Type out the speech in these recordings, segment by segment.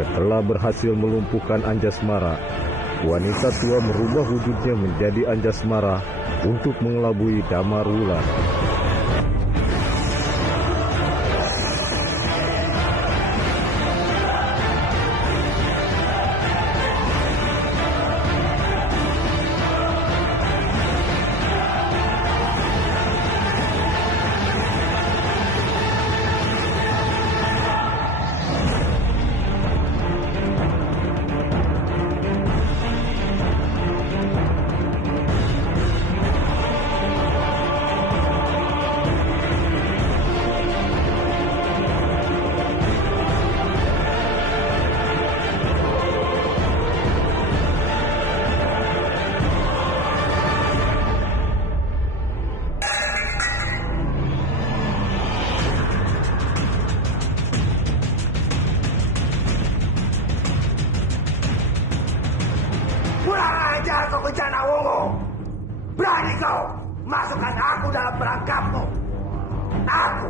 Setelah berhasil melumpuhkan Anjasmara, wanita tua merubah wujudnya menjadi Anjasmara untuk mengelabui Damar Wulan. Kau Kencana Wungu, berani kau masukkan aku dalam perangkapmu. Aku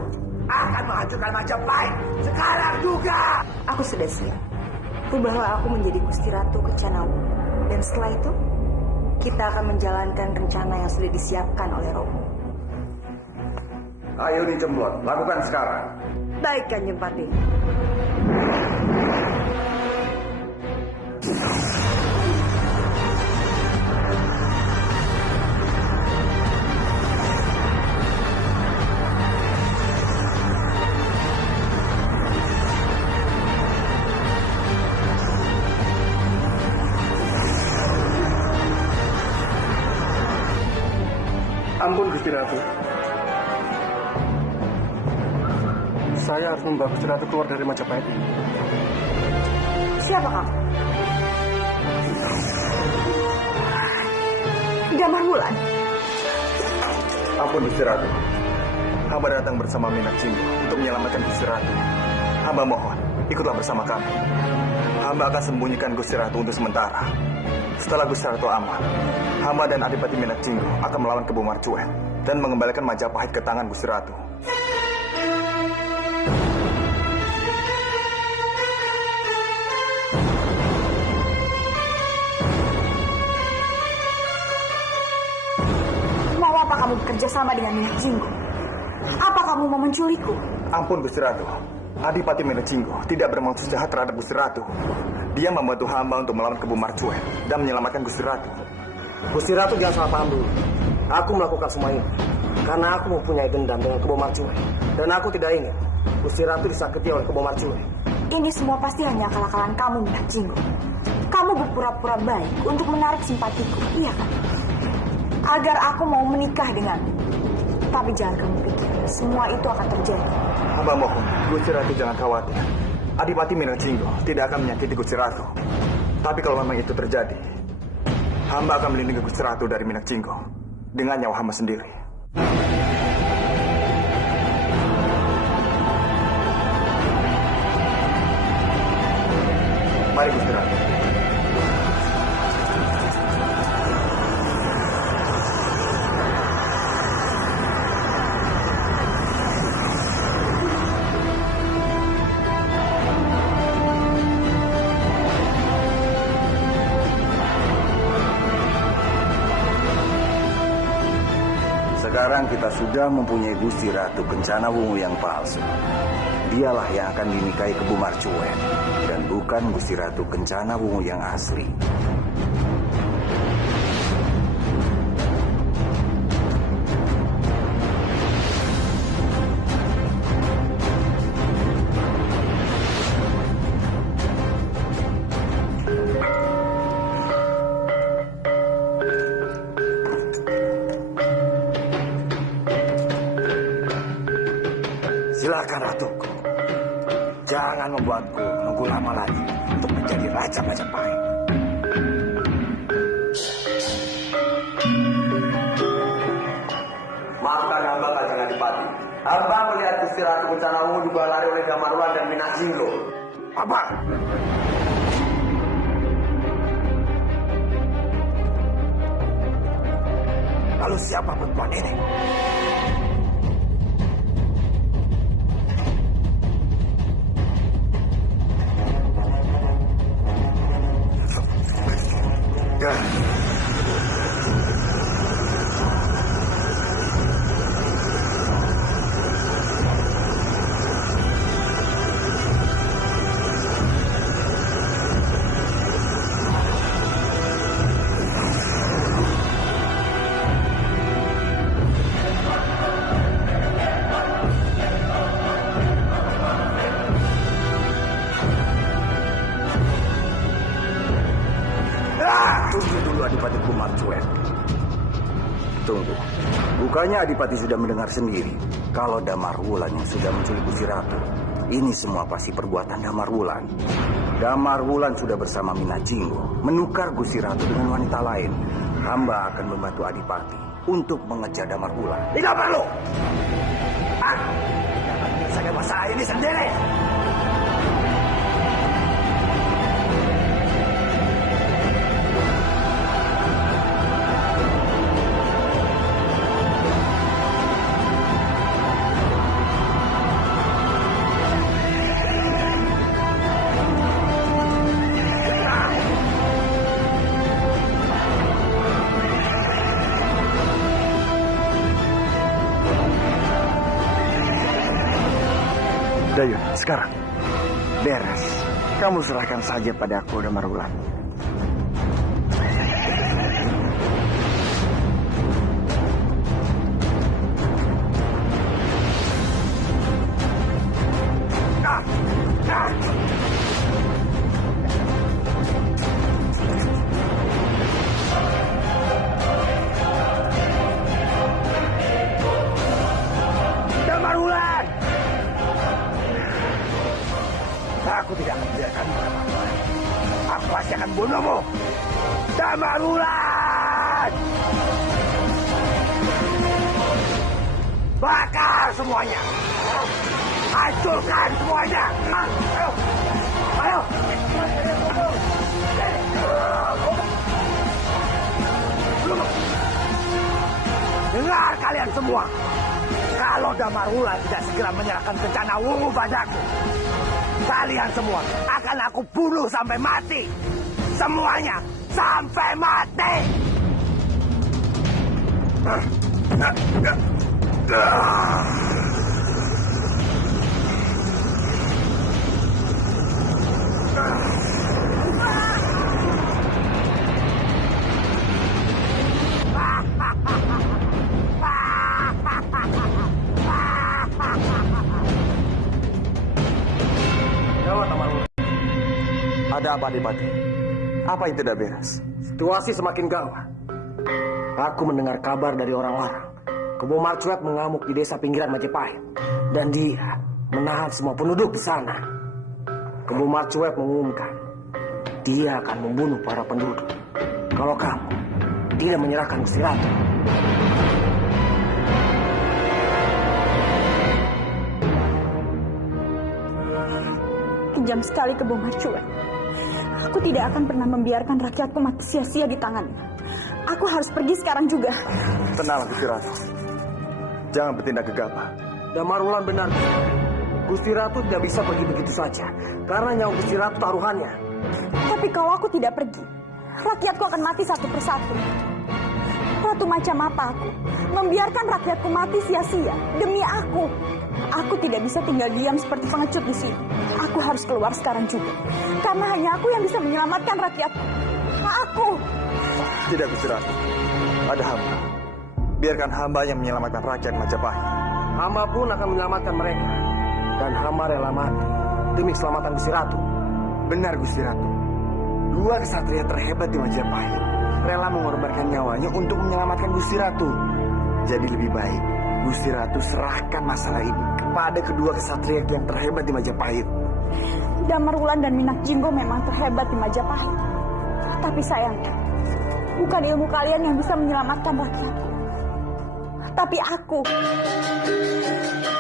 akan menghancurkan Majapahit sekarang juga. Aku sudah siap. Rubahlah aku menjadi Gusti Ratu Kencana Wungu. Dan setelah itu, kita akan menjalankan rencana yang sudah disiapkan oleh Romo. Ayo Ninjemblot, lakukan sekarang. Baik, Kanjeng Patih. Ampun Gusti Ratu. Saya harus membawa Gusti Ratu keluar dari Majapahit ini. Siapa kamu? Damar Wulan. Ampun Gusti Ratu. Hamba datang bersama Minak Jinggo untuk menyelamatkan Gusti Ratu. Hamba mohon, ikutlah bersama kami. Hamba akan sembunyikan Gusti Ratu untuk sementara. Setelah Gusti Ratu aman, hamba dan Adipati Minak Jinggo akan melawan Kebo Marcuet dan mengembalikan Majapahit ke tangan Gusti Ratu. Mau apa kamu bekerja sama dengan Minak Jinggo? Apa kamu mau menculikku? Ampun Gusti Ratu. Adipati Minak Jinggo tidak bermaksud jahat terhadap Gusti Ratu. Dia membantu hamba untuk melawan Kebo Marcuet dan menyelamatkan Gusti Ratu. Gusti Ratu jangan salah paham dulu. Aku melakukan semua ini karena aku mempunyai dendam dengan Kebo Marcuet. Dan aku tidak ingin Gusti Ratu disakiti oleh Kebo Marcuet. Ini semua pasti hanya akal-akalan kamu, Minak Jinggo. Kamu berpura-pura baik untuk menarik simpatiku, iya kan? Agar aku mau menikah denganmu. Tapi jangan kamu pikir semua itu akan terjadi. Hamba mohon, Gusti Ratu jangan khawatir. Adipati Minak Jinggo tidak akan menyakiti Gusti Ratu. Tapi kalau memang itu terjadi, hamba akan melindungi Gusti Ratu dari Minak Jinggo dengan nyawa hamba sendiri. Mari Gusti Ratu. Sekarang kita sudah mempunyai Gusti Ratu Kencana Wungu yang palsu. Dialah yang akan dinikahi Kebo Marcuet dan bukan Gusti Ratu Kencana Wungu yang asli. Silakan Ratuku. Jangan membuatku menunggu lama lagi untuk menjadi Raja Majapahit. Maafkan hamba Kanjeng Adipati. Hamba melihat Gusti Ratu Kencana Wungu juga lari oleh Damar Wulan dan Minak Jinggo. Apa? Lalu siapa perempuan ini? Tunggu dulu Adipati Kebo Marcuet. Tunggu. Bukannya Adipati sudah mendengar sendiri kalau Damar Wulan yang sudah menculik Gusti Ratu. Ini semua pasti perbuatan Damar Wulan. Damar Wulan sudah bersama Mina Jinggo menukar Gusti Ratu dengan wanita lain. Hamba akan membantu Adipati untuk mengejar Damar Wulan. Tidak perlu. Jangan menyelesaikan masalah ini sendiri. Dayun, sekarang beres. Kamu serahkan saja padaku, Damar Wulan. Damar Wulan! Aku tidak akan biarkanmu, Damar Wulan. Aku pasti akan bunuhmu. Damar Wulan! Bakar semuanya! Hancurkan semuanya! Ayo! Ayo! Dengar kalian semua! Kalau Damar Wulan tidak segera menyerahkan Kencana Wungu padaku, kalian semua akan aku bunuh sampai mati. Semuanya sampai mati. Ada apa, Adipati? Apa yang tidak beres? Situasi semakin gawat. Aku mendengar kabar dari orang-orang. Kebo Marcuet mengamuk di desa pinggiran Majapahit. Dan dia menahan semua penduduk di sana. Kebo Marcuet mengumumkan dia akan membunuh para penduduk kalau kamu tidak menyerahkan Gusti Ratu. Kejam sekali Kebo Marcuet. Aku tidak akan pernah membiarkan rakyatku mati sia-sia di tangannya. Aku harus pergi sekarang juga. Tenanglah, Gusti Ratu. Jangan bertindak gegabah. Damar Wulan benar. Gusti Ratu tidak bisa pergi begitu saja. Karena nyawa Gusti Ratu taruhannya. Tapi kalau aku tidak pergi, rakyatku akan mati satu persatu. Ratu macam apa aku? Membiarkan rakyatku mati sia-sia demi aku. Aku tidak bisa tinggal diam seperti pengecut di sini. Aku harus keluar sekarang juga. Karena hanya aku yang bisa menyelamatkan rakyatku. Aku. Tidak, Gusti Ratu. Ada hamba. Biarkan hamba yang menyelamatkan rakyat Majapahit. Hamba pun akan menyelamatkan mereka. Dan hamba rela mati demi keselamatan Gusti Ratu. Benar, Gusti Ratu. Dua kesatria terhebat di Majapahit rela mengorbankan nyawanya untuk menyelamatkan Gusti Ratu. Jadi lebih baik Gusti Ratu serahkan masalah ini kepada kedua kesatria yang terhebat di Majapahit. Damar Wulan dan Minak Jinggo memang terhebat di Majapahit. Tapi sayangnya, bukan ilmu kalian yang bisa menyelamatkan rakyatku. Tapi aku.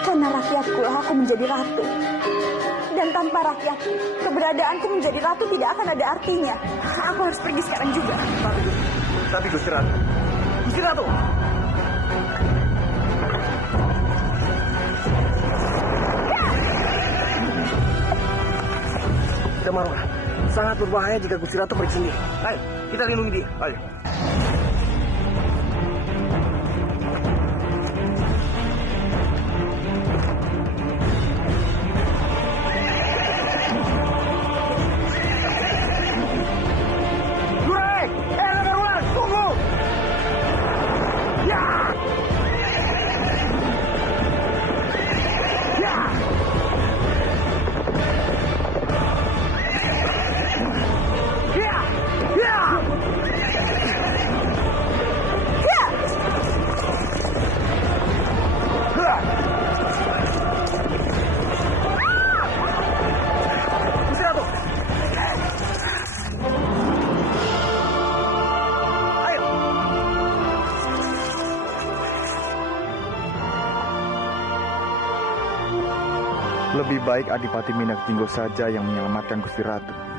Karena rakyatku aku menjadi ratu. Dan tanpa rakyat, keberadaanku menjadi ratu tidak akan ada artinya. Aku harus pergi sekarang juga. Tapi Gusti Ratu. Gusti Ratu! Damar Wulan, sangat berbahaya jika Gusti Ratu pergi sendiri. Ayo, kita lindungi dia. Ayo. Lebih baik Adipati Minak Jinggo saja yang menyelamatkan Gusti Ratu.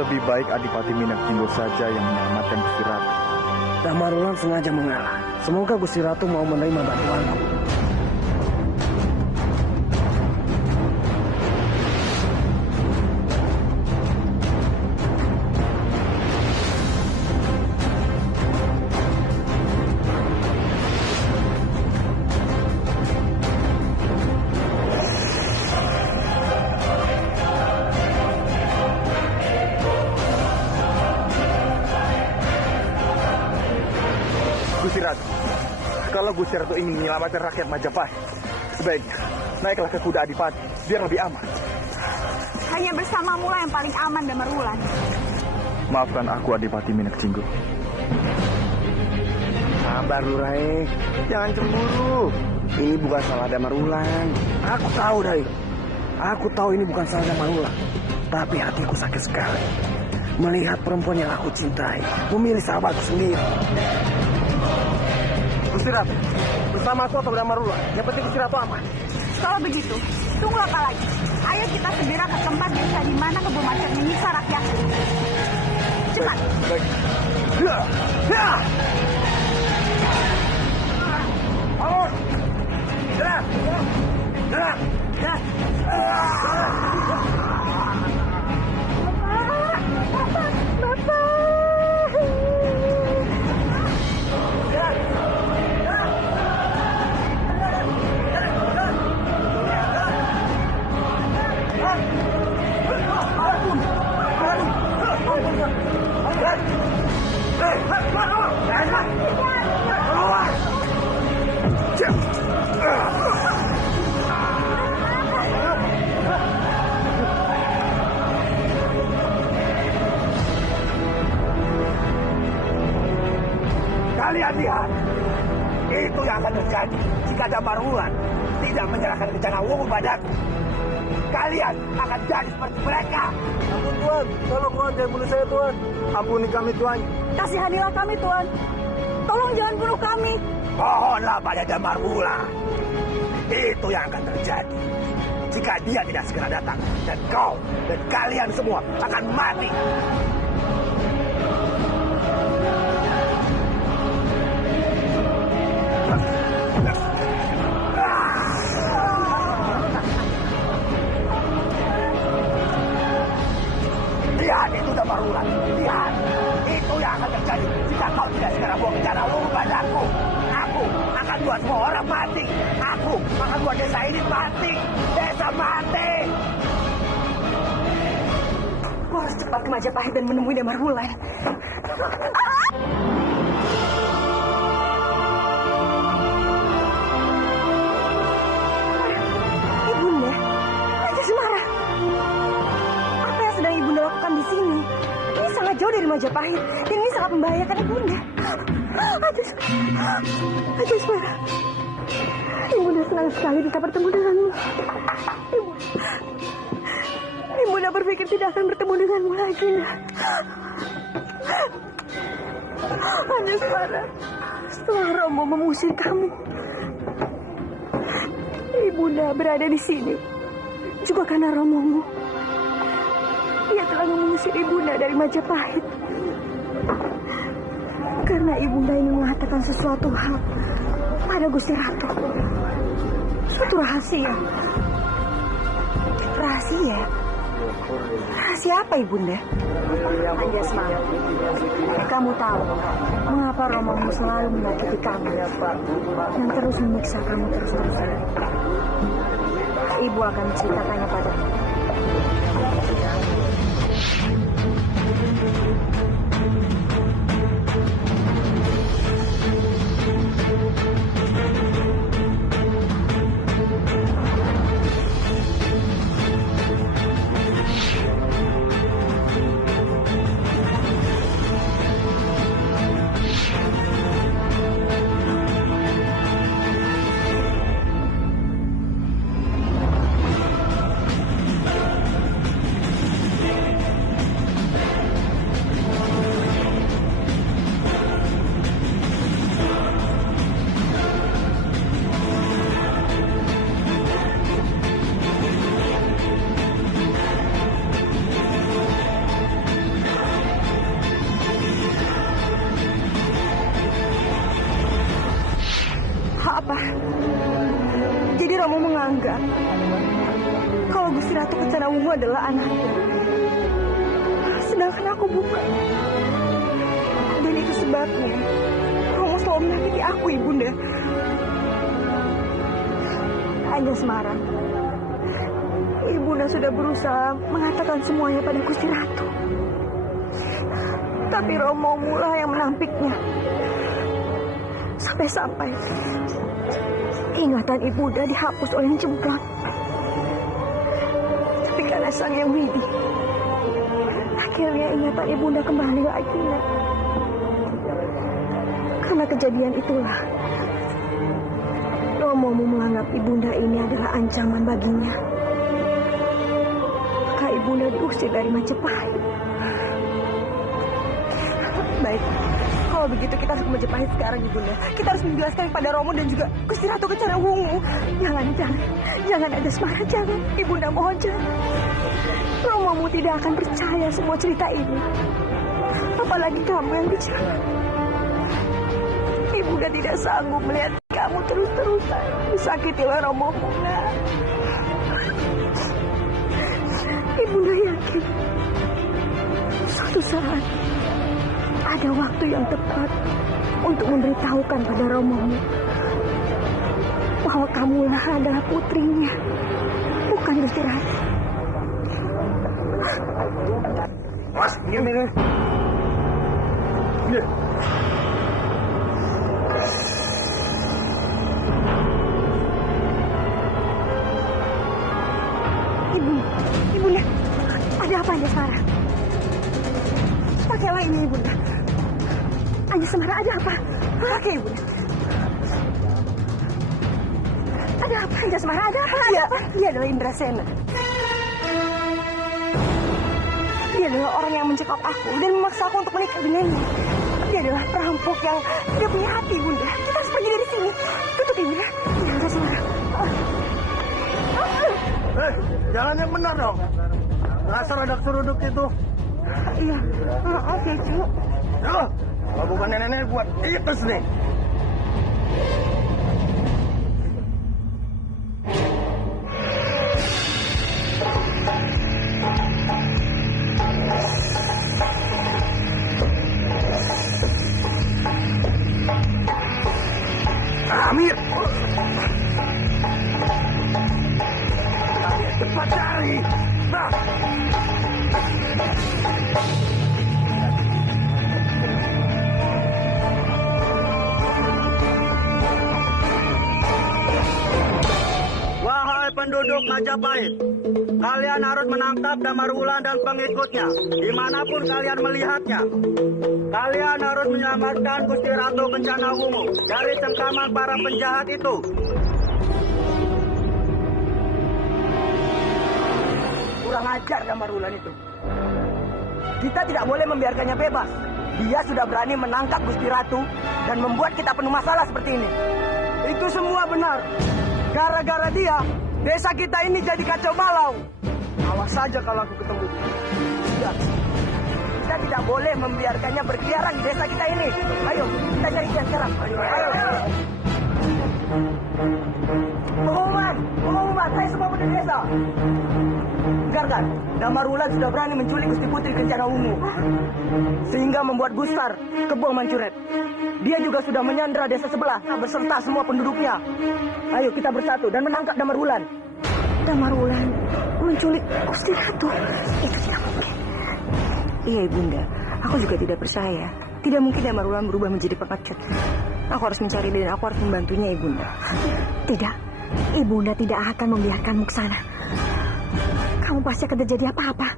Lebih baik Adipati Minak Jinggo saja yang menyelamatkan Gusti Ratu. Damarulan sengaja mengalah. Semoga Gusti Ratu mau menerima bantuanku. Gusti Ratu, kalau Gusti Ratu ingin menyelamatkan rakyat Majapahit, sebaiknya naiklah ke kuda Adipati, biar lebih aman. Hanya bersamamu lah yang paling aman, Damarwulan. Maafkan aku Adipati Minak Jinggo. Sabar lu, Rai. Jangan cemburu. Ini bukan salah Damarwulan. Aku tahu, Rai. Aku tahu ini bukan salah Damarwulan. Tapi hatiku sakit sekali melihat perempuan yang aku cintai memilih sahabatku sendiri. Gusti Ratu, bersama aku atau Damarwulan, yang penting Gusti Ratu aman. Kalau begitu, tunggu apa lagi? Ayo kita segera ke tempat desa di mana Kebo Marcuet menyiksa rakyat. Cepat. Baik. Ya, ya. Bangun. Gerak. Gerak. Ya. Kalian lihat, itu yang akan terjadi jika Damarwulan tidak menyerahkan rencana Wungu padaku. Kalian akan jadi seperti mereka. Ampun Tuan, tolong Tuan, jangan bunuh saya Tuan. Ampuni kami Tuan. Kasihanilah kami, Tuan. Tolong jangan bunuh kami. Mohonlah pada Damarwulan. Itu yang akan terjadi jika dia tidak segera datang. Dan kau dan kalian semua akan mati. Lihat itu Damarwulan. Lihat. Itu yang akan terjadi jika kau tidak segera buang rencana Wungu padaku. Aku akan buat semua orang mati. Aku akan buat desa ini mati. Desa mati. Aku harus cepat ke Majapahit dan menemui Damarwulan. Ibunda, Raja Semara. Apa yang sedang Ibunda lakukan di sini? Ini sangat jauh dari Majapahit dan ini sangat membahayakan Ibunda. Raja Semara. Ibunda senang sekali bisa bertemu denganmu. Ibunda. berpikir tidak akan bertemu denganmu lagi, nak. Anjasmara, setelah Romo mengusir kamu, Ibunda berada di sini juga karena Romomu. Ia telah mengusir Ibunda dari Majapahit karena Ibunda ingin mengatakan sesuatu hal pada Gusti Ratu. Suatu rahasia. Rahasia? Rahasia apa, Ibunda? Anjasmara, kamu tahu mengapa Romomu selalu menyakiti kamu dan terus menyiksa kamu terus-terusan. Ibu akan menceritakannya padamu. Apa? Jadi Romo menganggap kalau Gusti Ratu Kencanawungu adalah anakku, sedangkan aku bukan. Dan itu sebabnya Romo selalu menyakiti aku, Ibunda. Anjasmara, Ibunda sudah berusaha mengatakan semuanya pada Gusti Ratu, tapi Romo mula yang menampiknya. Sampai-sampai ingatan Ibunda dihapus oleh Yang Jembrot. Tapi karena Sang Yang Widi, akhirnya ingatan Ibunda kembali lagi, nak. Karena kejadian itulah Romomu menganggap Ibunda ini adalah ancaman baginya. Maka Ibunda diusir dari Majapahit. Baik, kalau begitu kita harus ke Majapahit sekarang, Ibunda. Kita harus menjelaskan kepada Romo dan juga Gusti Ratu Kencanawungu. Jangan Anjasmara, jangan. Ibunda mohon jangan. Romomu tidak akan percaya semua cerita ini. Apalagi kamu yang bicara. Ibunda tidak sanggup melihat kamu terus-terusan disakiti oleh Romomu, nak. Ibunda yakin suatu saat ada waktu yang tepat untuk memberitahukan pada Romomu bahwa kamulah adalah putrinya, bukan Gusti Ratu. Mas, ini. Ibunda, ada apa Anjasmara? Pakailah ini, Ibunda. Anjasmara, ada apa? Pakai, Ibunda. Ada apa, Anjasmara? Ada apa? Dia adalah Indrasena. Dia adalah orang yang mencekap aku dan memaksa aku untuk menikah dengannya. Dia adalah perampok yang tidak punya hati, Bunda. Kita harus pergi dari sini. Tutup, Ibunda. Ya, Anjasmara. Jalan yang benar dong. Dasar anak seruduk itu. Iya, oke, Cu. Ya, kalau bukan nenek-nenek buat itus nih. Amir. Cepat cari. Nah. Wahai penduduk Majapahit, kalian harus menangkap Damarwulan dan pengikutnya dimanapun kalian melihatnya. Kalian harus menyelamatkan Gusti Ratu Kencanawungu dari cengkraman para penjahat itu. Kurang ajar Damarulan itu. Kita tidak boleh membiarkannya bebas. Dia sudah berani menangkap Gusti Ratu dan membuat kita penuh masalah seperti ini. Itu semua benar. Gara-gara dia, desa kita ini jadi kacau balau. Awas saja kalau aku ketemu dia. Sudah. Kita tidak boleh membiarkannya berkeliaran di desa kita ini. Ayo, kita cari dia sekarang. Ayo. Pengumuman, saya semua penduduk desa. Dengarkan, Damarulan sudah berani menculik Gusti Putri Kencana Ungu. Sehingga membuat gusar Kebo Mancuret. Dia juga sudah menyandra desa sebelah beserta semua penduduknya. Ayo kita bersatu dan menangkap Damarulan. Damarulan menculik Gusti Ratu. Itu tidak mungkin. Iya Ibunda, aku juga tidak percaya. Tidak mungkin Damarulan berubah menjadi pengecut. Aku harus mencari dia dan aku harus membantunya Ibunda. Tidak, Ibunda tidak akan membiarkanmu ke sana. Kamu pasti akan terjadi apa-apa.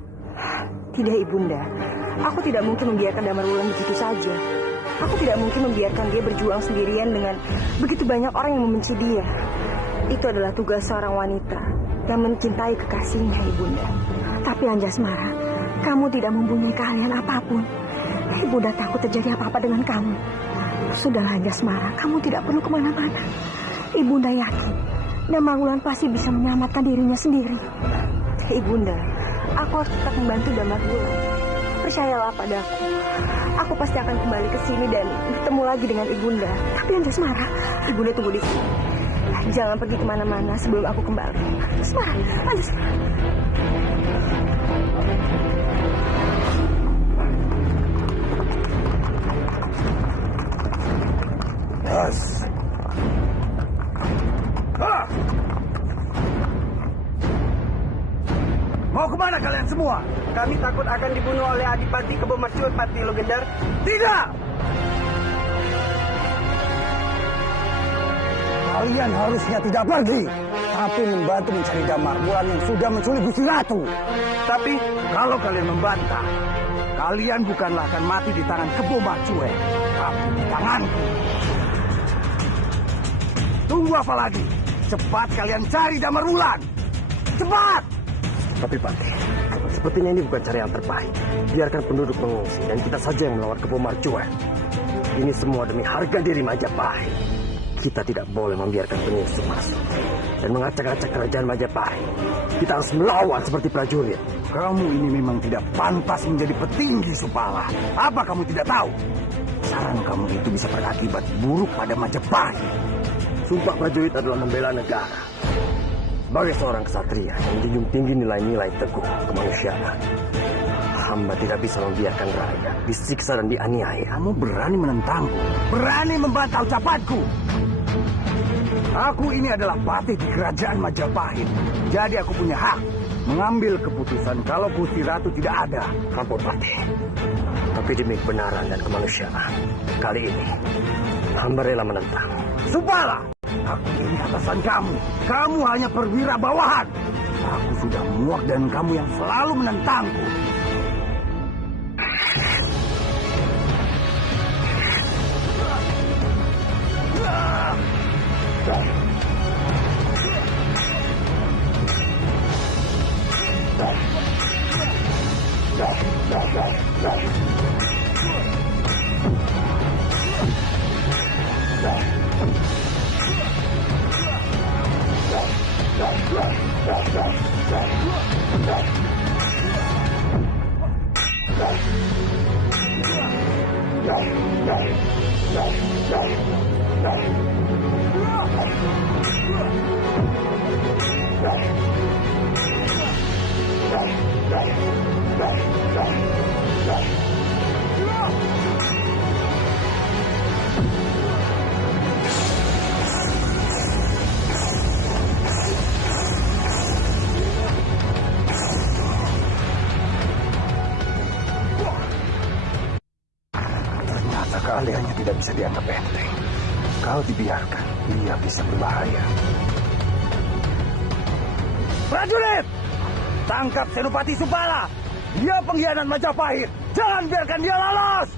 Tidak Ibunda, aku tidak mungkin membiarkan Damarulan begitu saja. Aku tidak mungkin membiarkan dia berjuang sendirian dengan begitu banyak orang yang membenci dia. Itu adalah tugas seorang wanita yang mencintai kekasihnya Ibunda. Tapi Anjasmara, kamu tidak mempunyai keahlian apapun. Ibunda takut terjadi apa-apa dengan kamu. Sudahlah Anjasmara, kamu tidak perlu kemana-mana. Ibunda yakin Damarulan pasti bisa menyelamatkan dirinya sendiri. Ibunda, aku harus tetap membantu Damarulan. Percayalah padaku. Aku pasti akan kembali ke sini dan bertemu lagi dengan Ibunda. Tapi Anjasmara, Ibunda tunggu di sini. Jangan pergi kemana-mana sebelum aku kembali. Anjasmara, Anjasmara. Yes. Mau kemana kalian semua? Kami takut akan dibunuh oleh Adipati Kebo Marcuet Pati Logender. Tidak! Kalian harusnya tidak pergi, tapi membantu mencari Damarwulan yang sudah menculik Gusti Ratu. Tapi kalau kalian membantah, kalian bukanlah akan mati di tangan Kebo Marcuet, tapi di tanganku. Tunggu apa lagi? Cepat kalian cari Damarwulan. Cepat! Tapi Pati, sepertinya ini bukan cara yang terbaik. Biarkan penduduk mengungsi dan kita saja yang melawan Kebo Marcuet. Ini semua demi harga diri Majapahit. Kita tidak boleh membiarkan penyusup masuk dan mengacak-acak kerajaan Majapahit. Kita harus melawan seperti prajurit. Kamu ini memang tidak pantas menjadi petinggi Supala. Apa kamu tidak tahu? Saran kamu itu bisa berakibat buruk pada Majapahit. Sumpah prajurit adalah membela negara. Sebagai seorang kesatria yang menjunjung tinggi nilai-nilai teguh kemanusiaan, hamba tidak bisa membiarkan rakyat disiksa dan dianiaya. Kamu berani menentangku, berani membantah ucapanku. Aku ini adalah patih di kerajaan Majapahit. Jadi aku punya hak mengambil keputusan kalau Gusti Ratu tidak ada. Ampun Patih, tapi demi kebenaran dan kemanusiaan, kali ini hamba rela menentang. Supala, aku ini atasan kamu. Kamu hanya perwira bawahan. Aku sudah muak dan kamu yang selalu menentangku. Ternyata keahliannya tidak bisa dianggap enteng. Kalau dibiarkan, dia bisa berbahaya. Prajurit! Tangkap Senopati Supala! Dia pengkhianat Majapahit! Jangan biarkan dia lolos!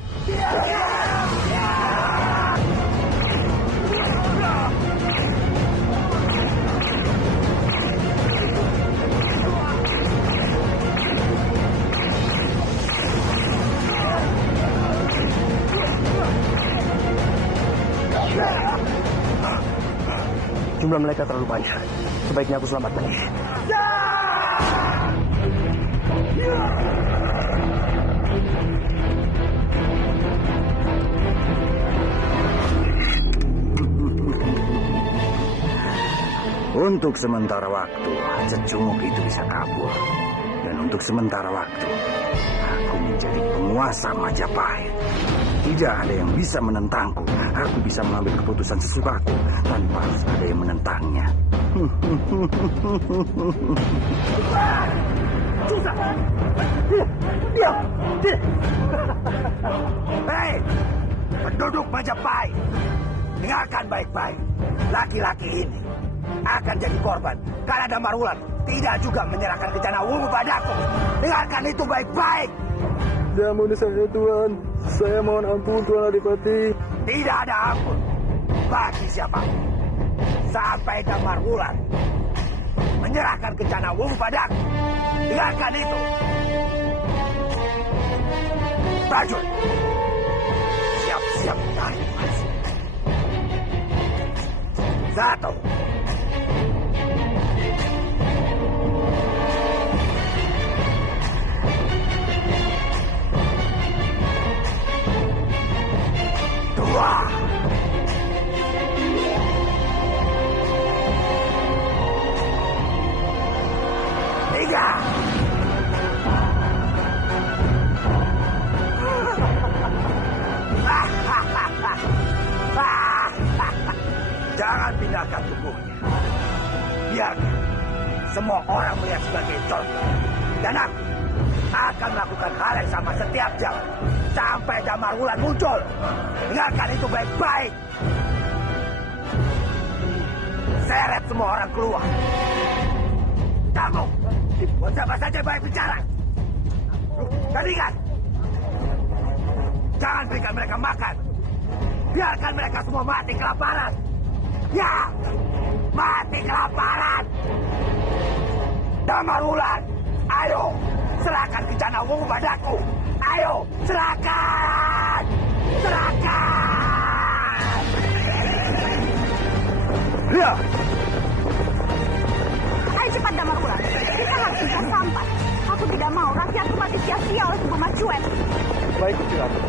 Jumlah mereka terlalu banyak. Sebaiknya aku selamatkan diri. Untuk sementara waktu, cecunguk itu bisa kabur. Dan untuk sementara waktu, aku menjadi penguasa Majapahit. Tidak ada yang bisa menentangku. Aku bisa mengambil keputusan sesukaku tanpa harus ada yang menentangnya. Diam! Hei, penduduk Majapahit, dengarkan baik-baik. Laki-laki ini akan jadi korban karena Damar Wulan tidak juga menyerahkan Kencana Wungu padaku. Dengarkan itu baik-baik. Ampuni saya, Tuan. Saya mohon ampun, Tuan Adipati. Tidak ada ampun bagi siapapun sampai Damar Wulan menyerahkan Kencana Wungu padaku. Dengarkan itu. Prajurit, siap-siap menarik masuk. 1. 2. 3. Jangan pindahkan tubuhnya. Biarkan semua orang melihat sebagai contoh. Dan aku akan melakukan hal yang sama setiap jam sampai Damar Wulan muncul. Dengarkan itu baik-baik. Seret semua orang keluar. Kamu buat siapa saja baik bicara. Dan ingat, jangan berikan mereka makan. Biarkan mereka semua mati kelaparan. Ya, mati kelaparan. Damar Wulan, ayo, serahkan Kencana Wungu padaku. Ayo, serahkan. Serahkan. Ya. Ayo cepat Damar Wulan. Kita harus bisa sampai. Aku tidak mau rakyatku mati sia-sia oleh Kebo Marcuet. Baik, Gusti Ratu.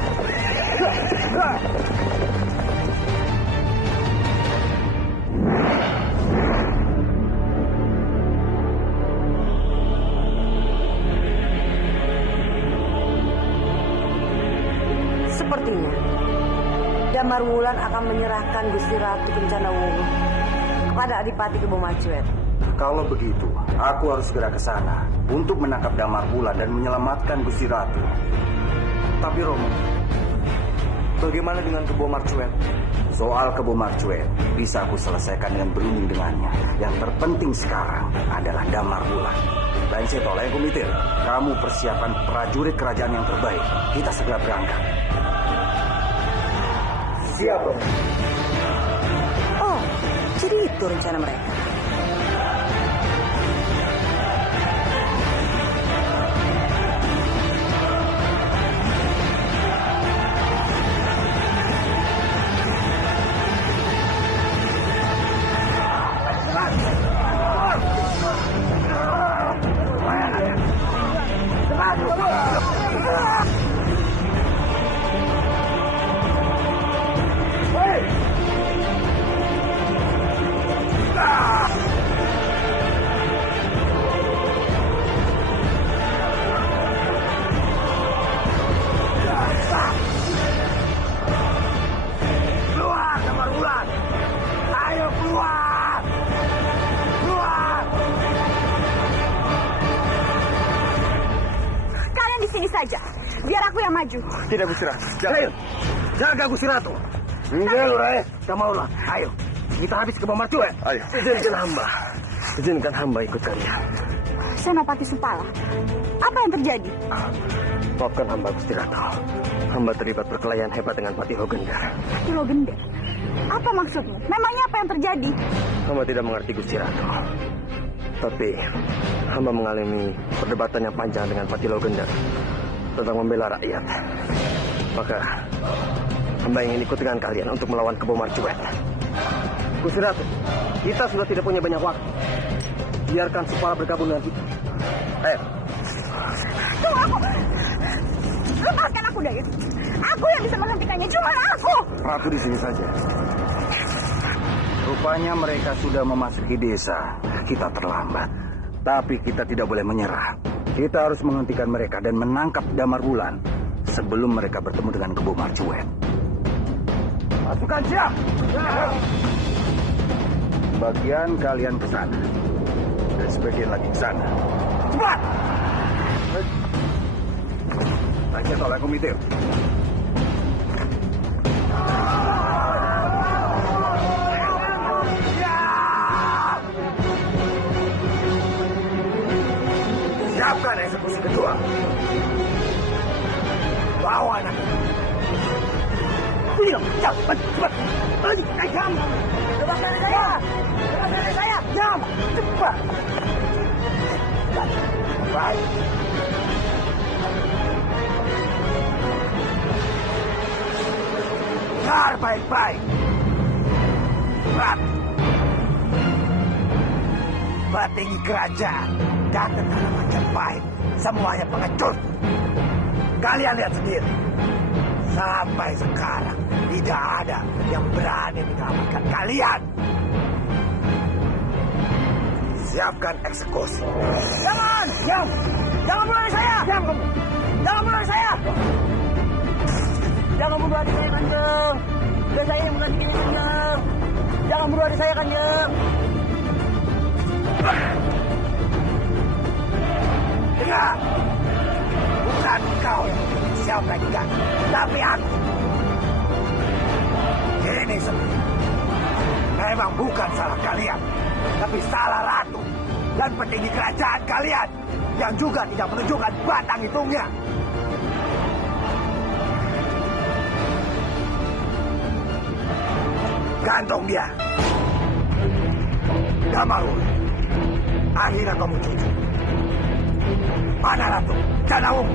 Sepertinya Damar Wulan akan menyerahkan Gusti Ratu Kencana Wungu kepada Adipati Kebo Marcuet. Kalau begitu, aku harus segera ke sana untuk menangkap Damar Wulan dan menyelamatkan Gusti Ratu. Tapi Romo, bagaimana dengan Kebo Marcuet? Soal Kebo Marcuet bisa aku selesaikan dengan berunding dengannya. Yang terpenting sekarang adalah Damar Wulan. Lain Seto, Lain Kumitir, kamu persiapan prajurit kerajaan yang terbaik. Kita segera berangkat. Siap, Romo. Oh, jadi itu rencana mereka. Keluar, Damar Wulan. Ayo keluar. Keluar. Kalian di sini saja. Biar aku yang maju. Tidak, Gusti Ratu. Ayo, jaga Gusti Ratu. Enggak, Rai. Damar Wulan, ayo. Kita habis Kebo Marcuet. Ayo. Izinkan hamba ikut kalian. Senopati Supala, apa yang terjadi? Maafkan hamba, Gusti Ratu. Hamba terlibat perkelahian hebat dengan Patih Gendar. Patih Gendar? Apa maksudmu? Memangnya apa yang terjadi? Hamba tidak mengerti, Gusti Ratu. Tapi hamba mengalami perdebatan yang panjang dengan Patih Gendar tentang membela rakyat. Maka hamba ingin ikut dengan kalian untuk melawan Kebo Marcuet. Gusti Ratu, kita sudah tidak punya banyak waktu. Biarkan Supara bergabung dengan kita. Ayo. Tunggu aku. Lepaskan aku, Dayus. Aku yang bisa menghentikannya, cuma aku. Ratu di sini saja. Rupanya mereka sudah memasuki desa. Kita terlambat. Tapi kita tidak boleh menyerah. Kita harus menghentikan mereka dan menangkap Damar Wulan sebelum mereka bertemu dengan Kebo Marcuet. Pasukan siap! Bagian kalian ke sana. Dan sebagian lagi ke sana. Cepat! Tanya oleh komite. Siapkan eksekusi kedua. Bawa anak itu. Cepat, cepat. Jam. Lepaskan dari saya. Lepaskan dari saya. Jam. Cepat. Baik. Dengar baik-baik. Cepat. Petinggi kerajaan dan tentara Majapahit semuanya pengecut. Kalian lihat sendiri. Sampai sekarang tidak ada yang berani menyelamatkan kalian. Siapkan eksekusi. Jangan! Jangan bunuh adik saya! Jangan bunuh adik saya! Jangan bunuh adik saya, Kanjeng! Dan saya yang menggantikannya, Kanjeng! Jangan bunuh adik saya, Kanjeng! Dengar! Bukan kau yang membunuh siapa juga, tapi aku. Ini sebenarnya memang bukan salah kalian, tapi salah ratu dan petinggi kerajaan kalian yang juga tidak menunjukkan batang hitungnya. Gantung dia. Damar Wulan. Akhirnya kamu jujur. Mana Ratu Canawung?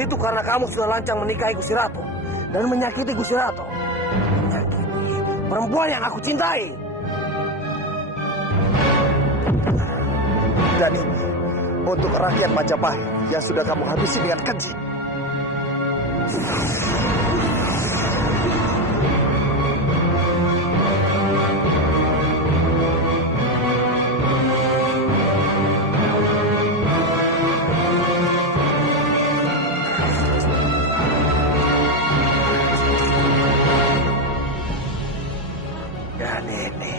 Itu karena kamu sudah lancang menikahi Gusti Ratu dan menyakiti Gusti Ratu. Menyakiti perempuan yang aku cintai. Dan ini untuk rakyat Majapahit yang sudah kamu habisi dengan keji. Dan ini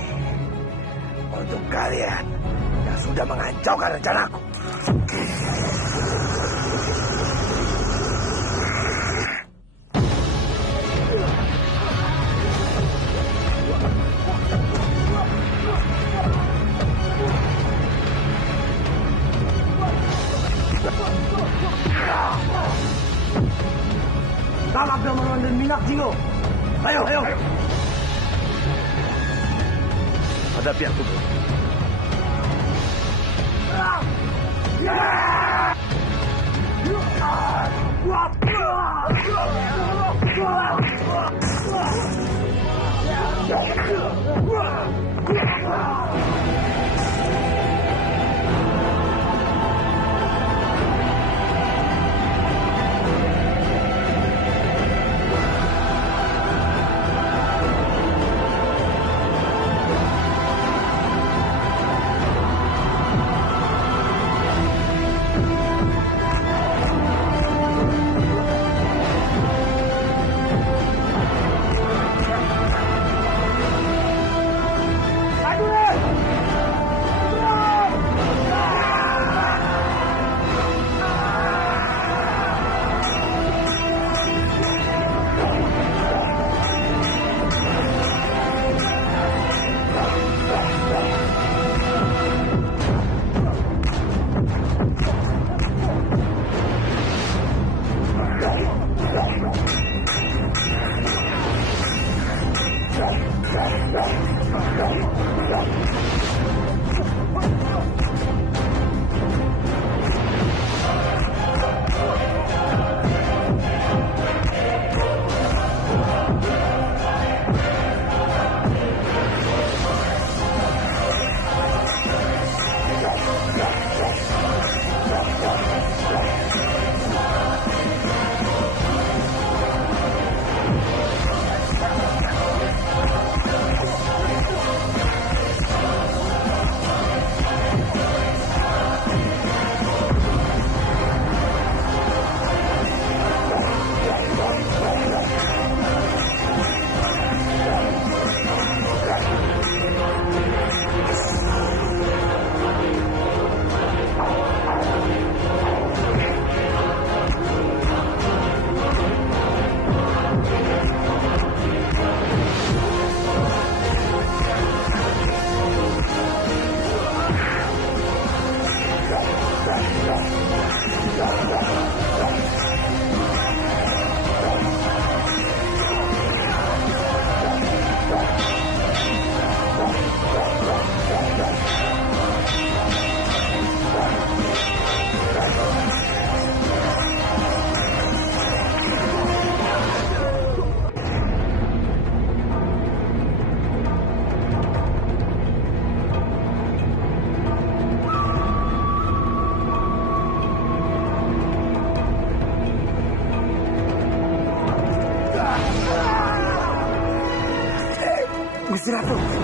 untuk kalian yang sudah mengacaukan rencanaku. Tangkap Damar Wulan dan Minak Jinggo. Ayo. Hadapi aku.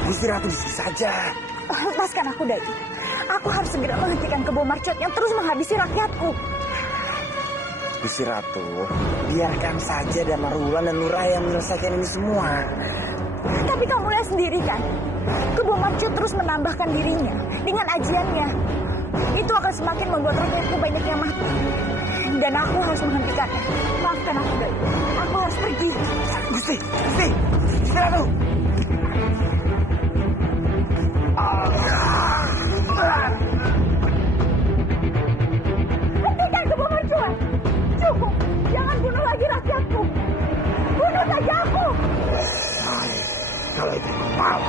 Gusti Ratu di sini saja. Lepaskan aku, Dai. Aku harus segera menghentikan Kebo Marcuet yang terus menghabisi rakyatku. Gusti Ratu, biarkan saja Damarwulan dan Nuraya menyelesaikan ini semua. Tapi kamu lihat sendiri kan, Kebo Marcuet terus menambahkan dirinya dengan ajiannya. Itu akan semakin membuat rakyatku banyak yang mati. Dan aku harus menghentikannya. Maafkan aku, Dai. Aku harus pergi. Gusti Ratu. Hentikan Kebo Marcuet. Cukup. Jangan bunuh lagi rakyatku. Bunuh saja aku. Kalau itu mau.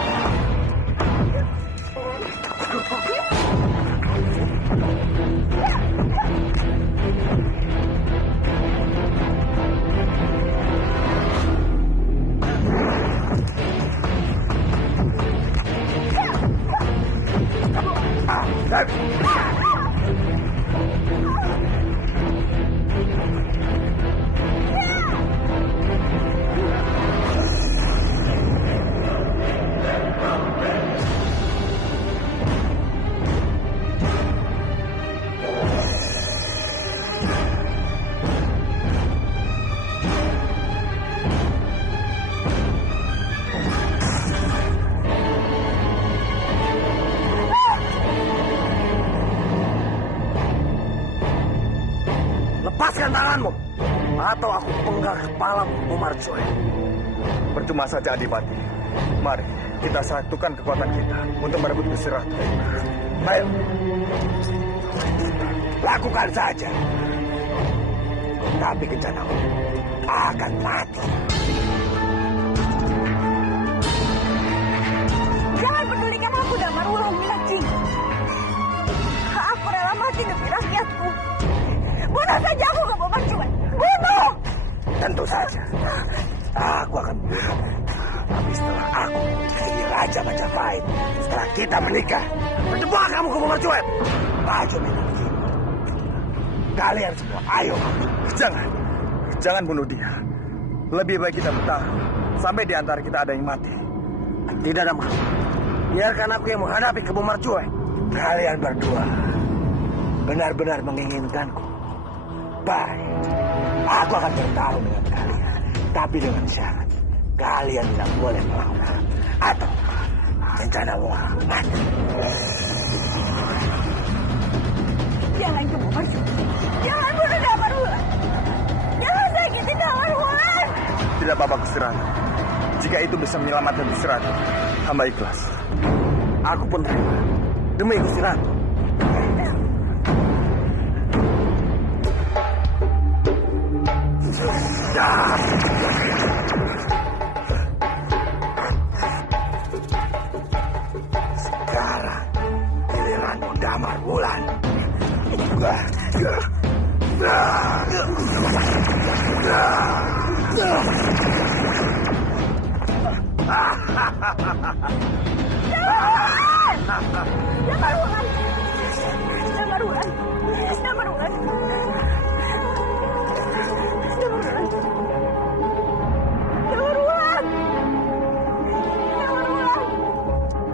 Lepaskan tanganmu, atau aku penggal kepalamu, Kebo Marcuet. Percuma saja Adipati. Mari kita satukan kekuatan kita untuk merebut Gusti Ratu. Ayo, lakukan saja. Tapi Kencana Wungu akan mati. Jangan pedulikan aku, Damarwulan Minakjinggo. Aku rela mati demi rakyatku. Bunuh saja aku, Kebo Marcuet. Bunuh! Tentu saja. Aku akan bunuh. Tapi setelah aku menjadi Raja Majapahit, setelah kita menikah, berdebat kamu, Kebo Marcuet. Maju Minakjinggo. Kalian semua, ayo. Jangan bunuh dia. Lebih baik kita bertahan sampai di antara kita ada yang mati. Tidak ada masalah. Biarkan aku yang menghadapi Kebo Marcuet. Kalian berdua benar-benar menginginkanku. Baik, aku akan bertarung dengan kalian. Tapi dengan syarat, kalian tidak boleh melawan. Atau Kencana Wungu mati. Jangan Kebo Marcuet. Jangan bunuh Damarwulan. Jangan sakiti Damarwulan. Tidak apa-apa Gusti Ratu. Jika itu bisa menyelamatkan Gusti Ratu, hamba ikhlas. Aku pun terima. Demi Gusti Ratu.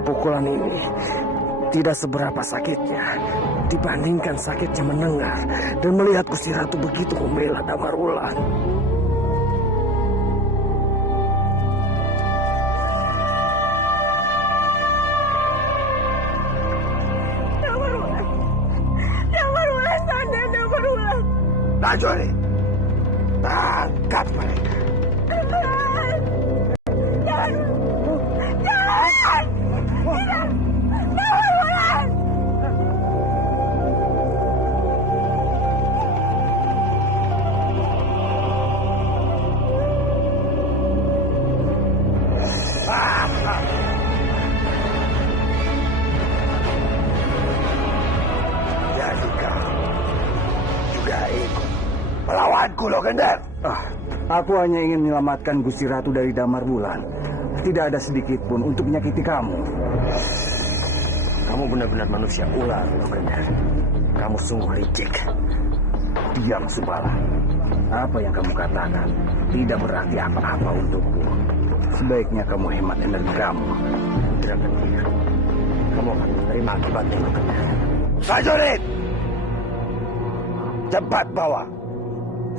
Pukulan ini tidak seberapa sakitnya dibandingkan sakitnya mendengar dan melihat Gusti Ratu begitu membela Damarwulan. Damarwulan, sadar Damarwulan. Prajurit, tangkap mereka. Jadi kau juga ikut melawanku, Lokender. Aku hanya ingin menyelamatkan Gusti Ratu dari Damarwulan. Tidak ada sedikit pun untuk menyakiti kamu. Kamu benar-benar manusia ular, Lokender. Kamu sungguh licik. Diam, Subala. Apa yang kamu katakan tidak berarti apa-apa untukku. Sebaiknya kamu hemat energi kamu. Tidak penting. Kamu akan menerima akibatnya, Lokender. Prajurit! Cepat bawa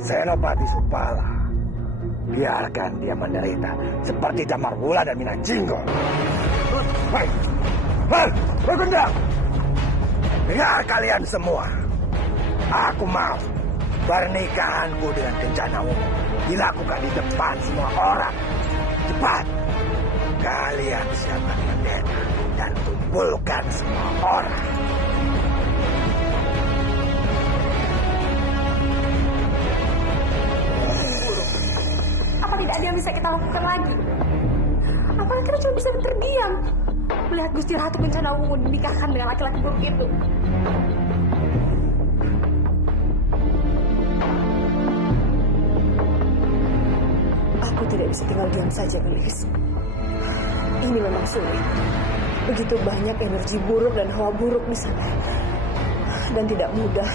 Senopati Subala. Biarkan dia menderita seperti Damarwulan dan Minangkinggo. Hei! Hei! Lokender! Dengar kalian semua. Aku mau pernikahanku dengan Kencana Wungu dilakukan di depan semua orang. Cepat! Kalian siapkan bendera dan kumpulkan semua orang. Apa tidak ada yang bisa kita lakukan lagi? Apakah kita cuma bisa terdiam melihat Gusti Ratu Kencana Wungu dinikahkan dengan laki-laki buruk itu? Aku tidak bisa tinggal diam saja, Gelis. Ini memang sulit. Begitu banyak energi buruk dan hawa buruk di sana. Dan tidak mudah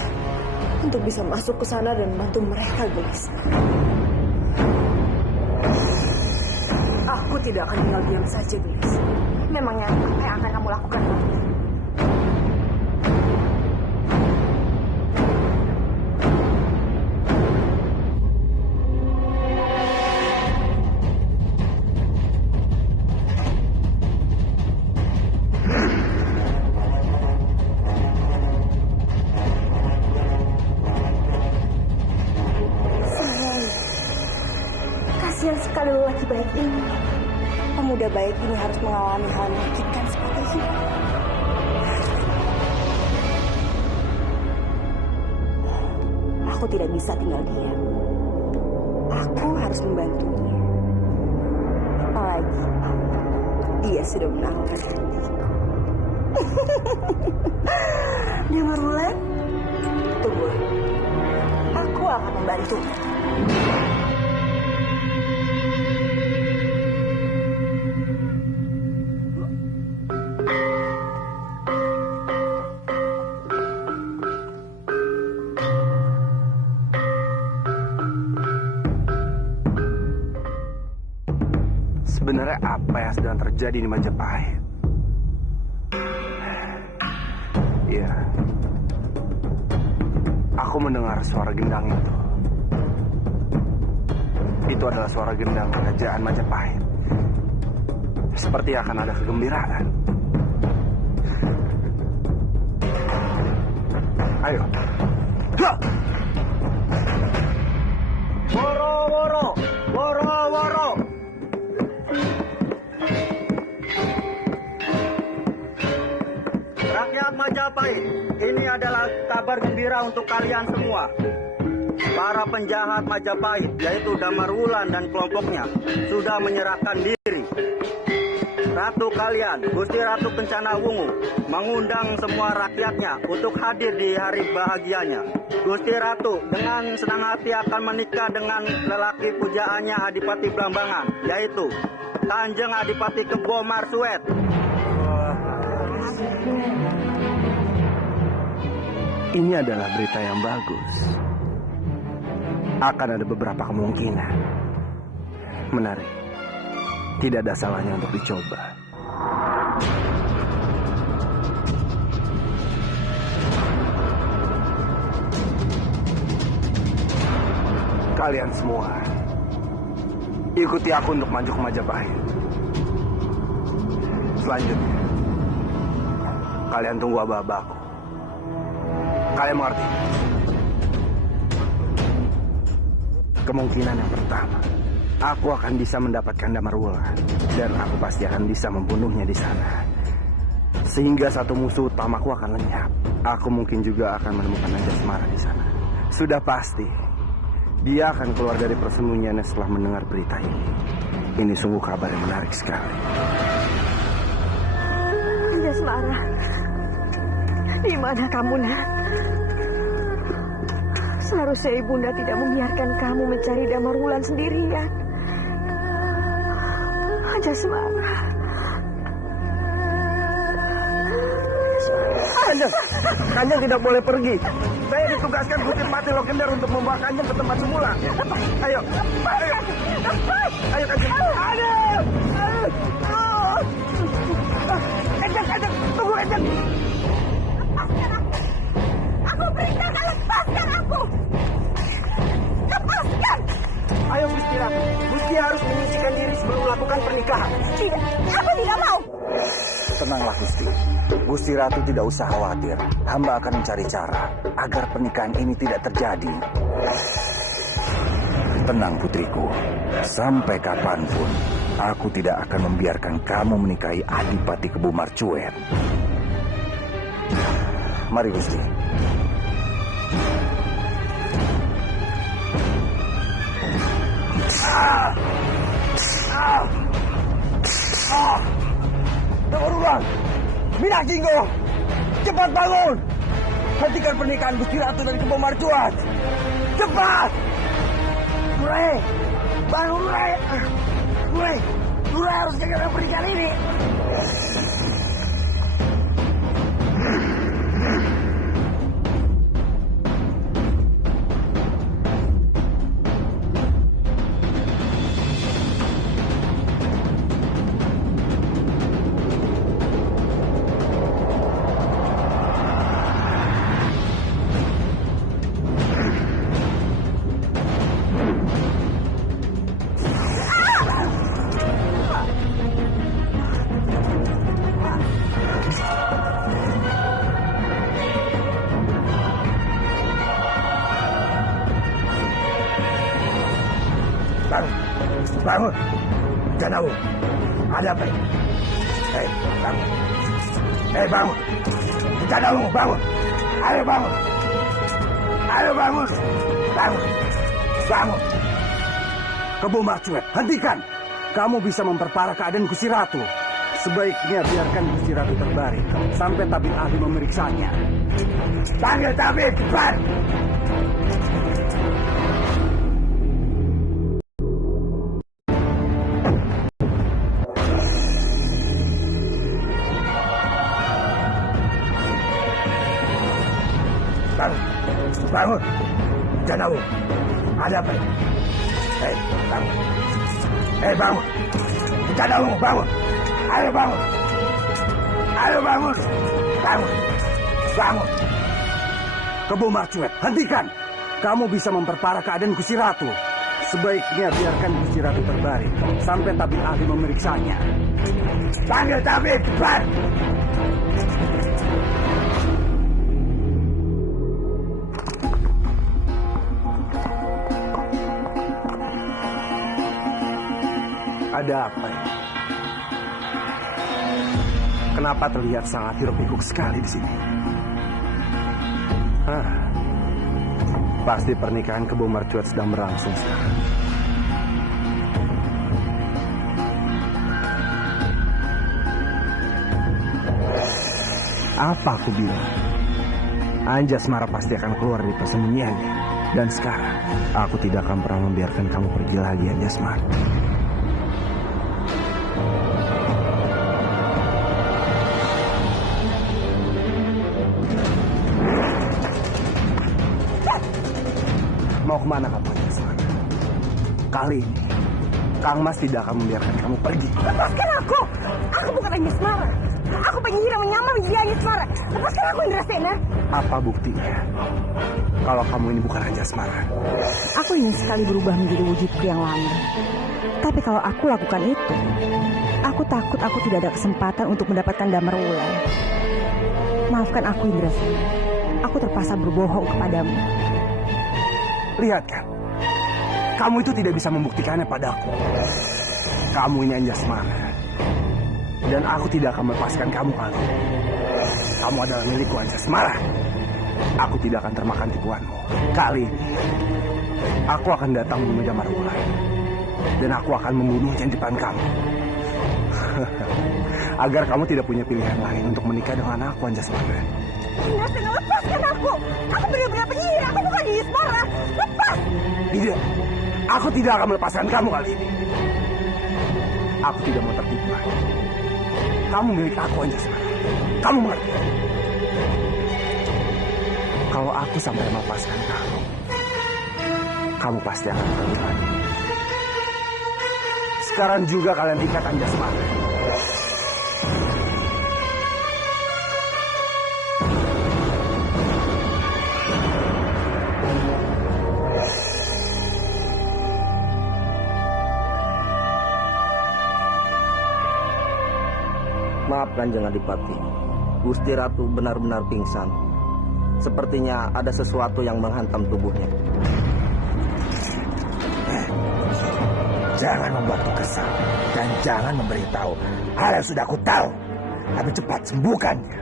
untuk bisa masuk ke sana dan membantu mereka, Gelis. Aku tidak akan tinggal diam saja, Gelis. Memangnya apa yang akan kamu lakukan? Kasihan sekali lelaki baik ini. Pemuda baik ini harus mengalami hal menyakitkan seperti ini. Aku tidak bisa tinggal diam. Aku harus membantunya. Apalagi dia sudah menaklukkan hatiku. Damarwulan, tunggu. Aku akan membantu. Sebenarnya apa yang sedang terjadi di Majapahit? Iya. Aku mendengar suara gendang itu. Itu adalah suara gendang kerajaan Majapahit. Seperti akan ada kegembiraan. Ayo. Ha! Woro-woro! Woro-woro! Rakyat Majapahit, ini adalah kabar gembira untuk kalian semua. Para penjahat Majapahit, yaitu Damarwulan dan kelompoknya, sudah menyerahkan diri. Ratu kalian, Gusti Ratu Kencana Wungu, mengundang semua rakyatnya untuk hadir di hari bahagianya. Gusti Ratu dengan senang hati akan menikah dengan lelaki pujaannya Adipati Blambangan, yaitu Kanjeng Adipati Kebo Marsuet. Ini adalah berita yang bagus. Akan ada beberapa kemungkinan. Menarik. Tidak ada salahnya untuk dicoba. Kalian semua, ikuti aku untuk maju ke Majapahit. Selanjutnya, kalian tunggu aba-abaku. Kalian mengerti? Kemungkinan yang pertama, aku akan bisa mendapatkan Damarwulan, dan aku pasti akan bisa membunuhnya di sana. Sehingga satu musuh utamaku akan lenyap. Aku mungkin juga akan menemukan Anjasmara di sana. Sudah pasti, dia akan keluar dari persembunyiannya setelah mendengar berita ini. Ini sungguh kabar yang menarik sekali. Anjasmara, di mana kamu, nak? Seharusnya ibunda tidak membiarkan kamu mencari Damarwulan sendirian. Anjasmara. Kanjeng tidak boleh pergi. Saya ditugaskan Gusti Mati Lokender untuk membawa Kanjeng ke tempat semula. Ayo, ayo, ayo Kanjeng. Kanjeng, tunggu Kanjeng. Aku perintahkan, lepaskan aku. Lepaskan. Ayo Gusti Ratu, Gusti harus menyisikan diri sebelum melakukan pernikahan. Tidak, aku tidak mau. Tenanglah Gusti. Gusti Ratu tidak usah khawatir. Hamba akan mencari cara agar pernikahan ini tidak terjadi. Tenang putriku. Sampai kapanpun aku tidak akan membiarkan kamu menikahi Adipati Kebo Marcuet. Mari Gusti. Damarwulan, Minak Jinggo, cepat bangun. Hentikan pernikahan Gusti Ratu dan Kebo Marcuet. Cepat! Murai, bangun Murai. Murai harus gagal pernikahan ini. Bangun, Janawu. Ada apa ini? Bangun. Bangun. Janawu, bangun. Ayo bangun. Ayo bangun. Bangun. Kebo Marcuet, hentikan. Kamu bisa memperparah keadaan Gusti Ratu. Sebaiknya biarkan Gusti Ratu terbaring sampai tabib ahli memeriksanya. Panggil tabib, cepat. Bangun, Janawu. Ada apa ini? Bangun. Bangun. Janawu, bangun. Ayo bangun. Bangun. Kebo Marcuet, hentikan. Kamu bisa memperparah keadaan Gusti Ratu. Sebaiknya biarkan Gusti Ratu terbaring sampai tabib ahli memeriksanya. Panggil tabib, cepat. Ada apa ini? Kenapa terlihat sangat hiruk-pikuk sekali di sini? Pasti pernikahan Kebo Marcuet sedang berlangsung sekarang. Apa aku bilang? Anjasmara pasti akan keluar dari persembunyiannya. Dan sekarang, aku tidak akan pernah membiarkan kamu pergi lagi, Anjasmara. Mau kemana kamu, Anjasmara? Kali ini, Kang Mas tidak akan membiarkan kamu pergi. Lepaskan aku! Aku bukan Anjasmara. Aku penyihir yang menyamar menjadi Anjasmara. Lepaskan aku, Indrasena. Apa buktinya? Kalau kamu ini bukan Anjasmara. Aku ingin sekali berubah menjadi wujudku yang lama. Tapi kalau aku lakukan itu, aku takut aku tidak ada kesempatan untuk mendapatkan damar wulan. Maafkan aku, Indrasena. Aku terpaksa berbohong kepadamu. Lihat kan, kamu itu tidak bisa membuktikannya padaku. Kamu ini Anjasmara. Dan aku tidak akan melepaskan kamu kali ini. Kamu adalah milikku, Anjasmara. Aku tidak akan termakan tipuanmu. Kali ini, aku akan datang menemui damar wulan. Dan aku akan membunuhnya di depan kamu. Agar kamu tidak punya pilihan lain untuk menikah dengan aku, Anjasmara. Indrasena, lepaskan aku! Aku benar-benar penyihir, aku bukan Anjasmara! Lepas! Tidak, aku tidak akan melepaskan kamu kali ini. Aku tidak mau tertipu lagi. Kamu milik aku, Anjasmara. Kamu mengerti? Kalau aku sampai melepaskan kamu, kamu pasti akan pergi lagi. Sekarang juga kalian ikat Anjasmara. Maaf Kanjeng Adipati, Gusti Ratu benar-benar pingsan. Sepertinya ada sesuatu yang menghantam tubuhnya. Jangan membuatku kesal dan jangan memberitahu hal yang sudah aku tahu. Tapi cepat sembuhkannya.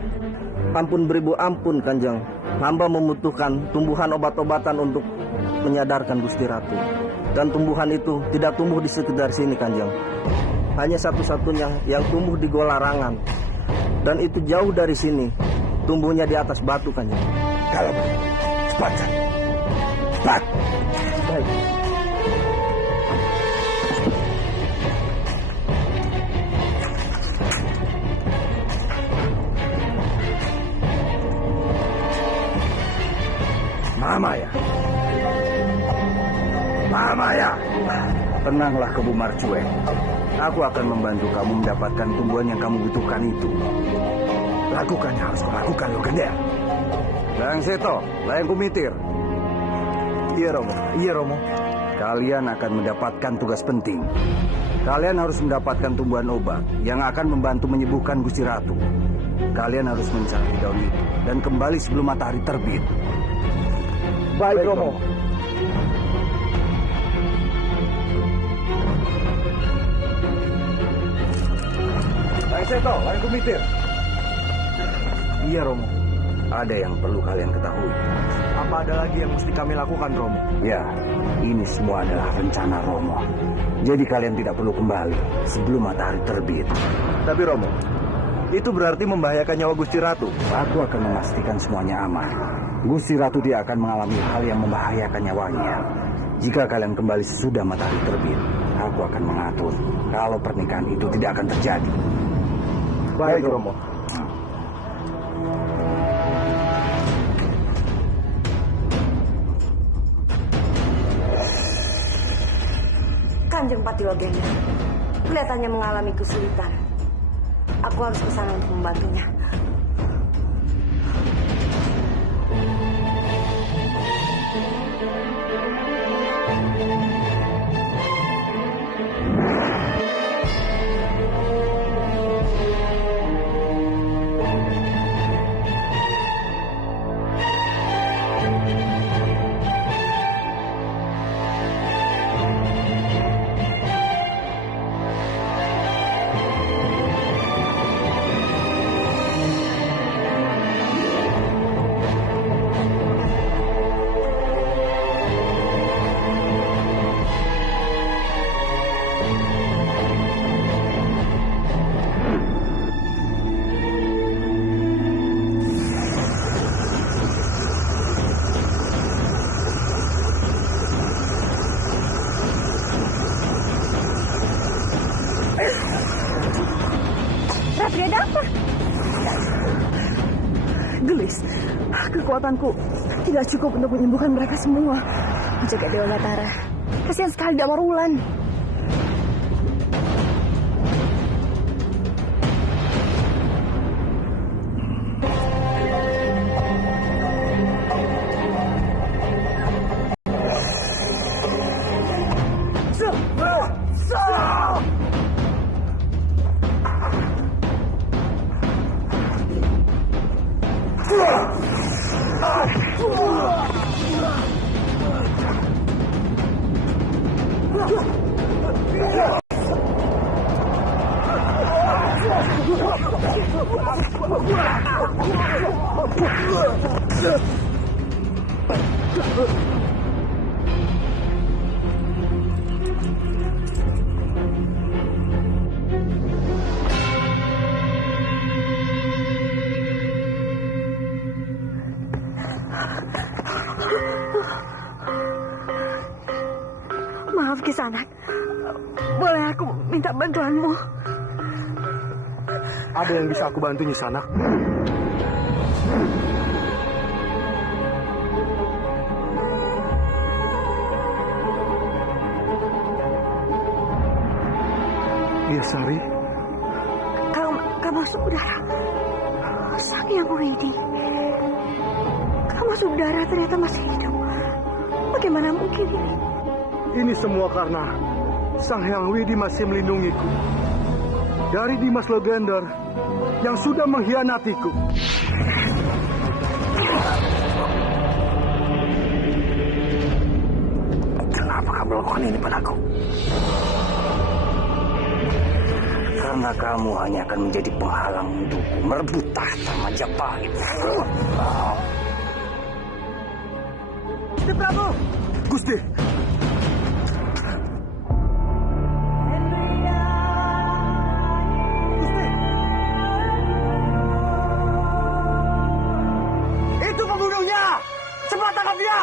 Ampun beribu ampun Kanjeng. Hamba membutuhkan tumbuhan obat-obatan untuk menyadarkan Gusti Ratu. Dan tumbuhan itu tidak tumbuh di sekitar sini Kanjeng. Hanya satu-satunya yang tumbuh di Goa Larangan. Dan itu jauh dari sini. Tumbuhnya di atas batu Kanjeng. Kalau begitu, cepat. Cepat. Baik. Maya. Tenanglah Kebu Marcuek. Aku akan membantu kamu mendapatkan tumbuhan yang kamu butuhkan itu. Lakukan yang harus kau lakukan, Lugender. Layang Seto, Layang Kumitir. Iya, Romo. Kalian akan mendapatkan tugas penting. Kalian harus mendapatkan tumbuhan obat yang akan membantu menyembuhkan Gusti Ratu. Kalian harus mencari daun itu dan kembali sebelum matahari terbit. Baik, Romo. Layang Seto, Layang Kumitir. Iya, Romo. Ada yang perlu kalian ketahui. Apa ada lagi yang mesti kami lakukan, Romo? Ya, ini semua adalah rencana Romo. Jadi kalian tidak perlu kembali sebelum matahari terbit. Tapi Romo, itu berarti membahayakan nyawa Gusti Ratu. Aku akan memastikan semuanya aman. Gusti Ratu tidak akan mengalami hal yang membahayakan nyawanya. Jika kalian kembali sesudah matahari terbit, aku akan mengatur kalau pernikahan itu tidak akan terjadi. Baik, Romo. Kanjeng Patiwagena, kelihatannya mengalami kesulitan. Aku harus ke sana untuk membantunya. Satria Dharma. Gelis, kekuatanku tidak cukup untuk menyembuhkan mereka semua. Jaga Dewa Batara, kasihan sekali Damarwulan. Maaf Kisanak, boleh aku minta bantuanmu? Ada yang bisa aku bantu, Nyisanak? Iya, Sari. Kamu saudara, Sang Hyang Widi. Kamu saudara ternyata masih hidup. Bagaimana mungkin ini? Ini semua karena Sang Hyang Widi masih melindungiku dari Dimas Legender yang sudah mengkhianatiku. Kenapa kamu melakukan ini padaku? Karena kamu hanya akan menjadi penghalang untukku merebut tahta Majapahit. Gusti Prabu! Gusti! Itu pembunuhnya! Cepat tangkap dia!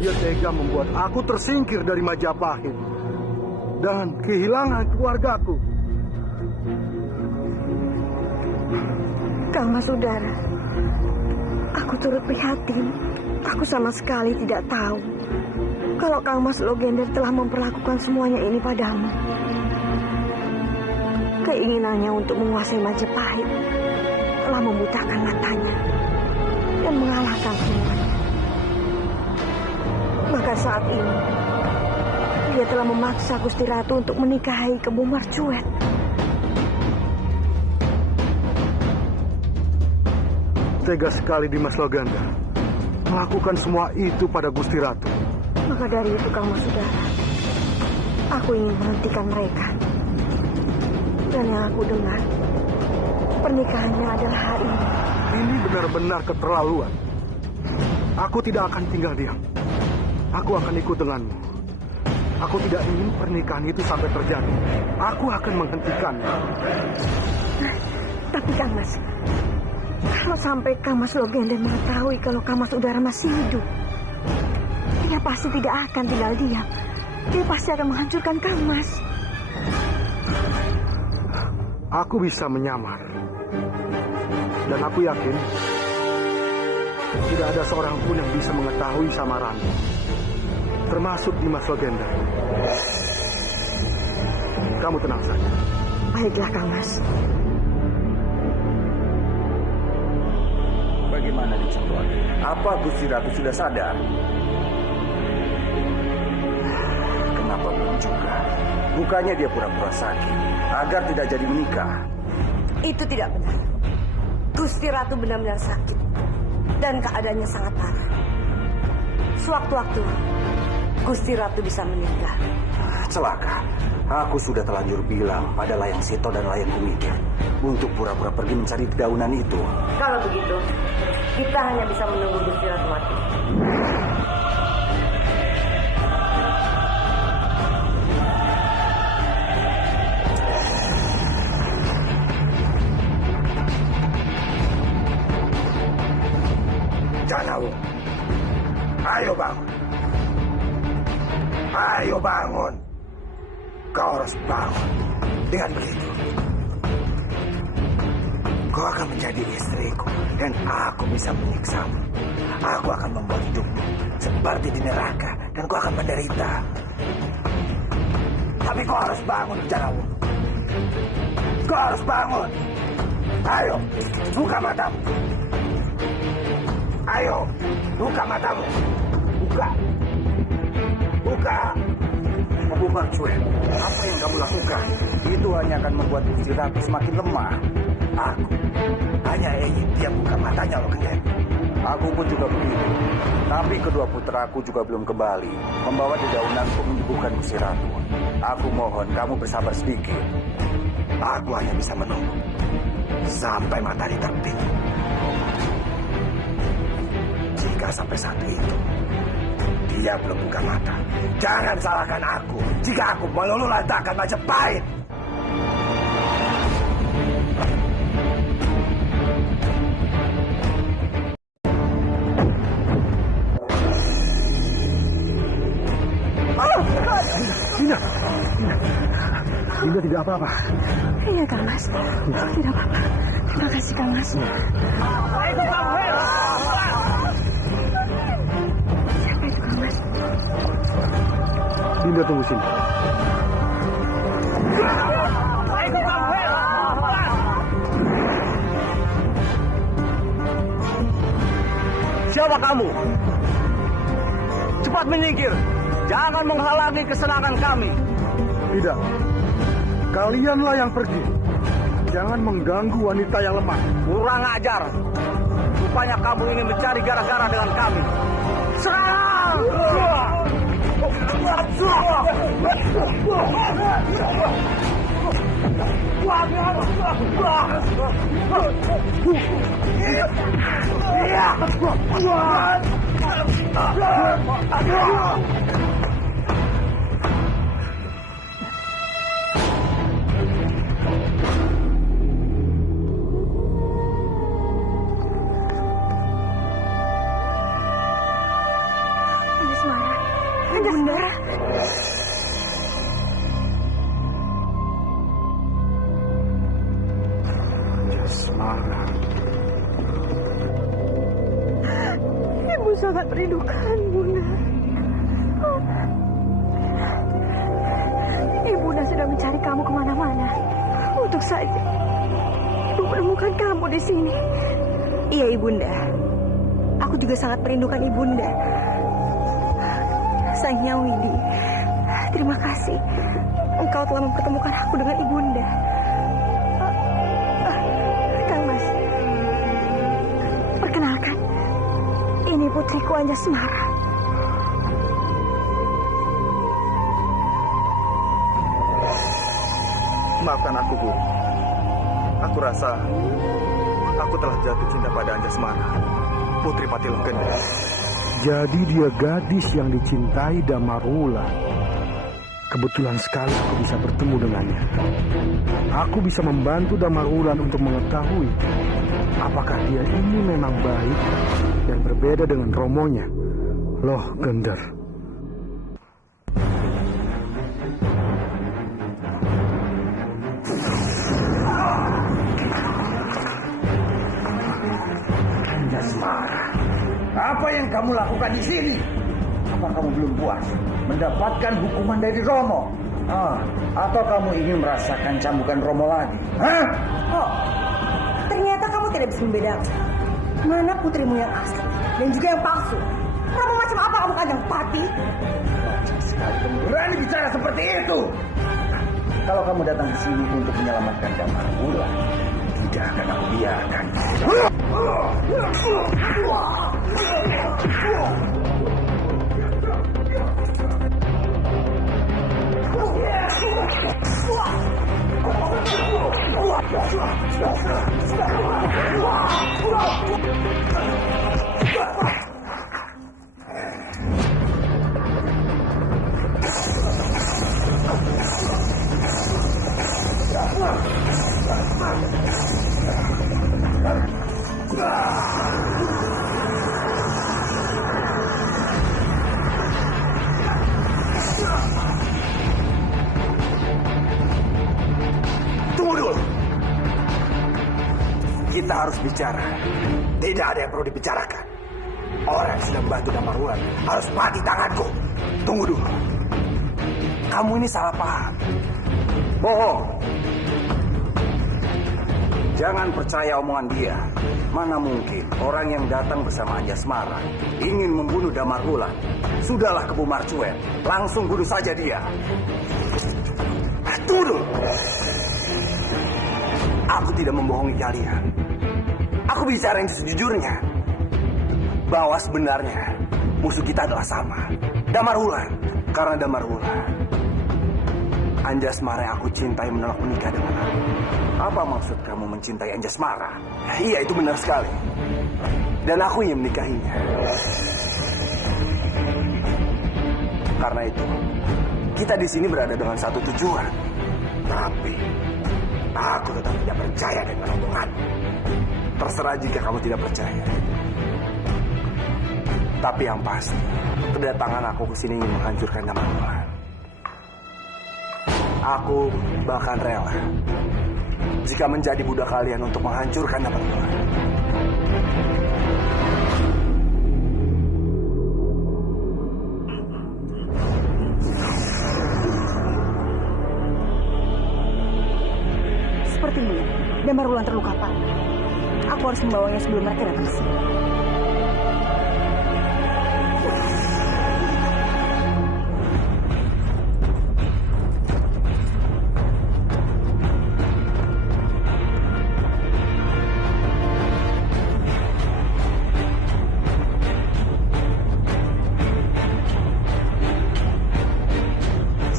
Dia tega membuat aku tersingkir dari Majapahit dan kehilangan keluargaku. Kang Mas Udara, aku turut prihatin. Aku sama sekali tidak tahu kalau Kang Mas Logender telah memperlakukan semuanya ini padamu. Keinginannya untuk menguasai Majapahit telah membutakan matanya dan mengalahkan semuanya. Maka saat ini dia telah memaksa Gusti Ratu untuk menikahi Kebo Marcuet. Tega sekali Dimas Logender melakukan semua itu pada Gusti Ratu. Maka dari itu Kang Mas Udara, aku ingin menghentikan mereka. Dan yang aku dengar, pernikahannya adalah hari ini. Ini benar-benar keterlaluan. Aku tidak akan tinggal diam. Aku akan ikut denganmu. Aku tidak ingin pernikahan itu sampai terjadi. Aku akan menghentikannya. Tapi Kang Mas, kalau sampai Kang Mas Logender mengetahui kalau Kang Mas Udara masih hidup, dia pasti tidak akan tinggal diam. Dia pasti akan menghancurkan Kang Mas. Aku bisa menyamar. Dan aku yakin tidak ada seorang pun yang bisa mengetahui samaranmu. Termasuk Dimas Logender. Kamu tenang saja. Baiklah Kang Mas. Bagaimana Dicendor? Apa Gusti Ratu sudah sadar? Kenapa belum juga? Bukannya dia pura-pura sakit agar tidak jadi menikah. Itu tidak benar. Gusti Ratu benar-benar sakit dan keadaannya sangat parah. Sewaktu-waktu Gusti Ratu bisa meninggal. Celaka. Aku sudah telanjur bilang pada Layang Sito dan Layang Kumikir untuk pura-pura pergi mencari dedaunan itu. Kalau begitu, kita hanya bisa menunggu Gusti Ratu mati. Canawu, ayo bangun. Ayo bangun. Kau harus bangun. Dengan begitu, kau akan menjadi istriku dan aku bisa menyiksamu. Aku akan membuat hidupmu seperti di neraka dan kau akan menderita. Tapi kau harus bangun, Canawu. Kau harus bangun. Ayo, buka matamu. Ayo, buka matamu. Buka. Buka. Prabu Marcuet, apa yang kamu lakukan? Itu hanya akan membuat Gusti Ratu semakin lemah. Aku hanya ingin dia buka matanya loh, Genden. Aku pun juga begitu. Tapi kedua putraku juga belum kembali, membawa dedaunan untuk menyembuhkan Gusti Ratu. Aku mohon kamu bersabar sedikit. Aku hanya bisa menunggu sampai matahari terbit. Jika sampai saat itu dia belum buka mata, jangan salahkan aku jika aku meluluhlantakkan Majapahit. Dinda tidak apa-apa. Iya, Kang Mas. Tidak apa-apa. Terima kasih, Kang Mas. Siapa itu, Kang Mas? Dinda tunggu sini. Siapa kamu? Cepat menyingkir. Jangan menghalangi kesenangan kami. Tidak. Kalianlah yang pergi. Jangan mengganggu wanita yang lemah. Kurang ajar. Rupanya kamu ingin mencari gara-gara dengan kami. Serang! Ibu sangat merindukan Bunda. Ibunda sudah mencari kamu kemana-mana. Untuk saja Ibu menemukan kamu di sini. Iya, Ibunda. Aku juga sangat merindukan Ibunda. Sayangnya Widi, terima kasih. Engkau telah mempertemukan aku dengan Ibunda. Kang Mas, perkenalkan, ini putriku Anjasmara. Maafkan aku, Guru. Aku rasa aku telah jatuh cinta pada Anjasmara, putri Patiloh Genden. Jadi dia gadis yang dicintai Damarwulan. Kebetulan sekali aku bisa bertemu dengannya. Aku bisa membantu Damarwulan untuk mengetahui apakah dia ini memang baik dan berbeda dengan romonya, Loh Gender. Anjasmara, apa yang kamu lakukan di sini? Apa kamu belum puas mendapatkan hukuman dari Romo? Atau kamu ingin merasakan cambukan Romo lagi? Hah? Oh, ternyata kamu tidak bisa membedakan mana putrimu yang asli dan juga yang palsu. Kamu macam apa kamu Kanjeng Pati? Sekali kamu berani bicara seperti itu. Kalau kamu datang ke sini untuk menyelamatkan Damarwulan, tidak akan aku biarkan. Tunggu dulu. Kita harus bicara. Tidak ada yang perlu dibicarakan. Orang yang sudah membantu Damarwulan harus mati tanganku. Tunggu dulu. Kamu ini salah paham. Bohong. Jangan percaya omongan dia. Mana mungkin orang yang datang bersama Anjasmara ingin membunuh Damarwulan. Sudahlah Kebu Marcuet, langsung bunuh saja dia. Tunggu dulu. Aku tidak membohongi kalian. Aku bicara yang sejujurnya. Bahwa sebenarnya musuh kita adalah sama. Damarwulan. Karena Damarwulan, Anjasmara yang aku cintai menolak menikah dengan aku. Apa maksud kamu mencintai Anjasmara? Iya, itu benar sekali. Dan aku ingin menikahinya. Karena itu, kita di sini berada dengan satu tujuan. Tapi, aku tetap tidak percaya dengan omonganmu. Terserah jika kamu tidak percaya. Tapi yang pasti, kedatangan aku ke sini ingin menghancurkan Damarwulan. Aku bahkan rela jika menjadi budak kalian untuk menghancurkan Damarwulan. Sepertinya Damarwulan terluka parah. Aku harus membawanya sebelum mereka datang ke sini.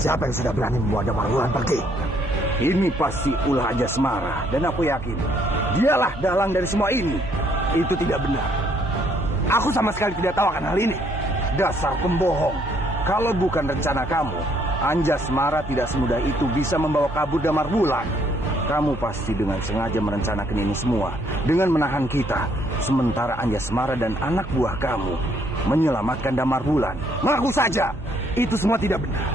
Siapa yang sudah berani membawa Damarwulan pergi? Ini pasti ulah Anjasmara, dan aku yakin dialah dalang dari semua ini. Itu tidak benar. Aku sama sekali tidak tahu akan hal ini. Dasar pembohong. Kalau bukan rencana kamu, Anjasmara tidak semudah itu bisa membawa kabur Damarwulan. Kamu pasti dengan sengaja merencanakan ini semua dengan menahan kita, sementara Anjasmara dan anak buah kamu menyelamatkan Damarwulan. Mengaku saja, itu semua tidak benar.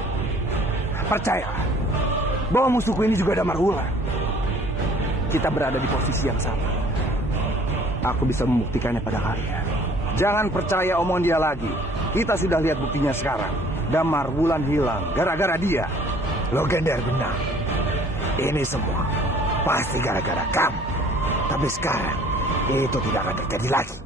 Percayalah bahwa musuhku ini juga Damarwulan. Kita berada di posisi yang sama. Aku bisa membuktikannya pada kalian. Jangan percaya omongan dia lagi. Kita sudah lihat buktinya sekarang. Damarwulan hilang gara-gara dia. Logender benar. Ini semua pasti gara-gara kamu. Tapi sekarang itu tidak akan terjadi lagi.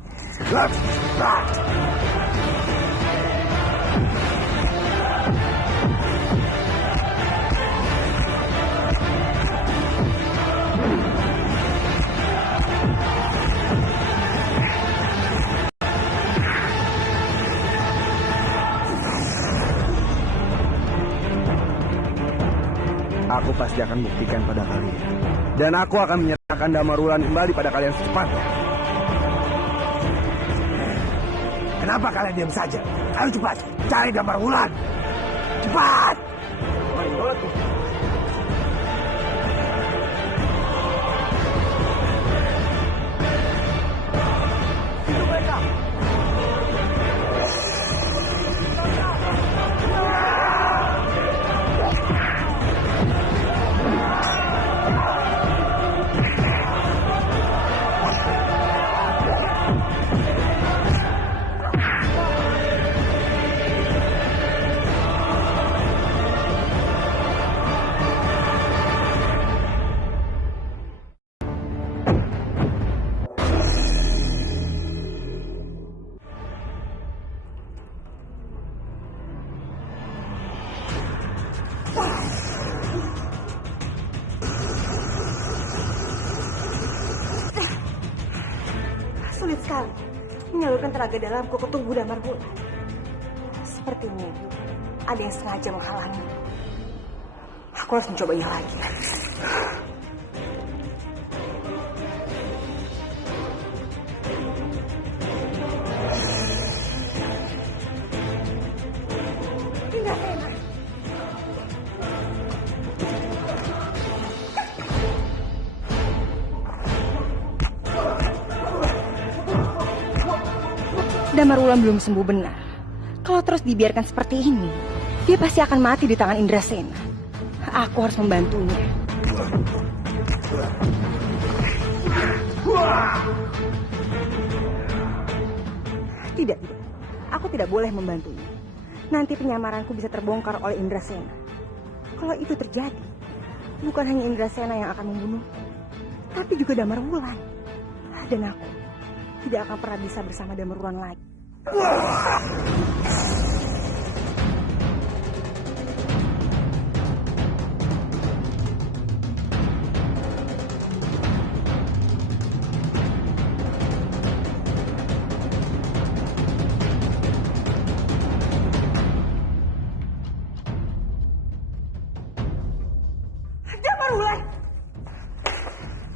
Aku pasti akan buktikan pada kalian. Dan aku akan menyerahkan Damarwulan kembali pada kalian secepatnya. Kenapa kalian diam saja? Ayo cepat, cari Damarwulan. Cepat! Sulit sekali menyalurkan tenaga dalamku ke tubuh Damarwulan. Sepertinya ada yang sengaja menghalangi. Aku harus mencobanya lagi. Damarwulan belum sembuh benar. Kalau terus dibiarkan seperti ini, dia pasti akan mati di tangan Indrasena. Aku harus membantunya. Tidak. Aku tidak boleh membantunya. Nanti penyamaranku bisa terbongkar oleh Indrasena. Kalau itu terjadi, bukan hanya Indrasena yang akan membunuh, tapi juga Damarwulan. Dan aku tidak akan pernah bisa bersama Damarwulan lagi.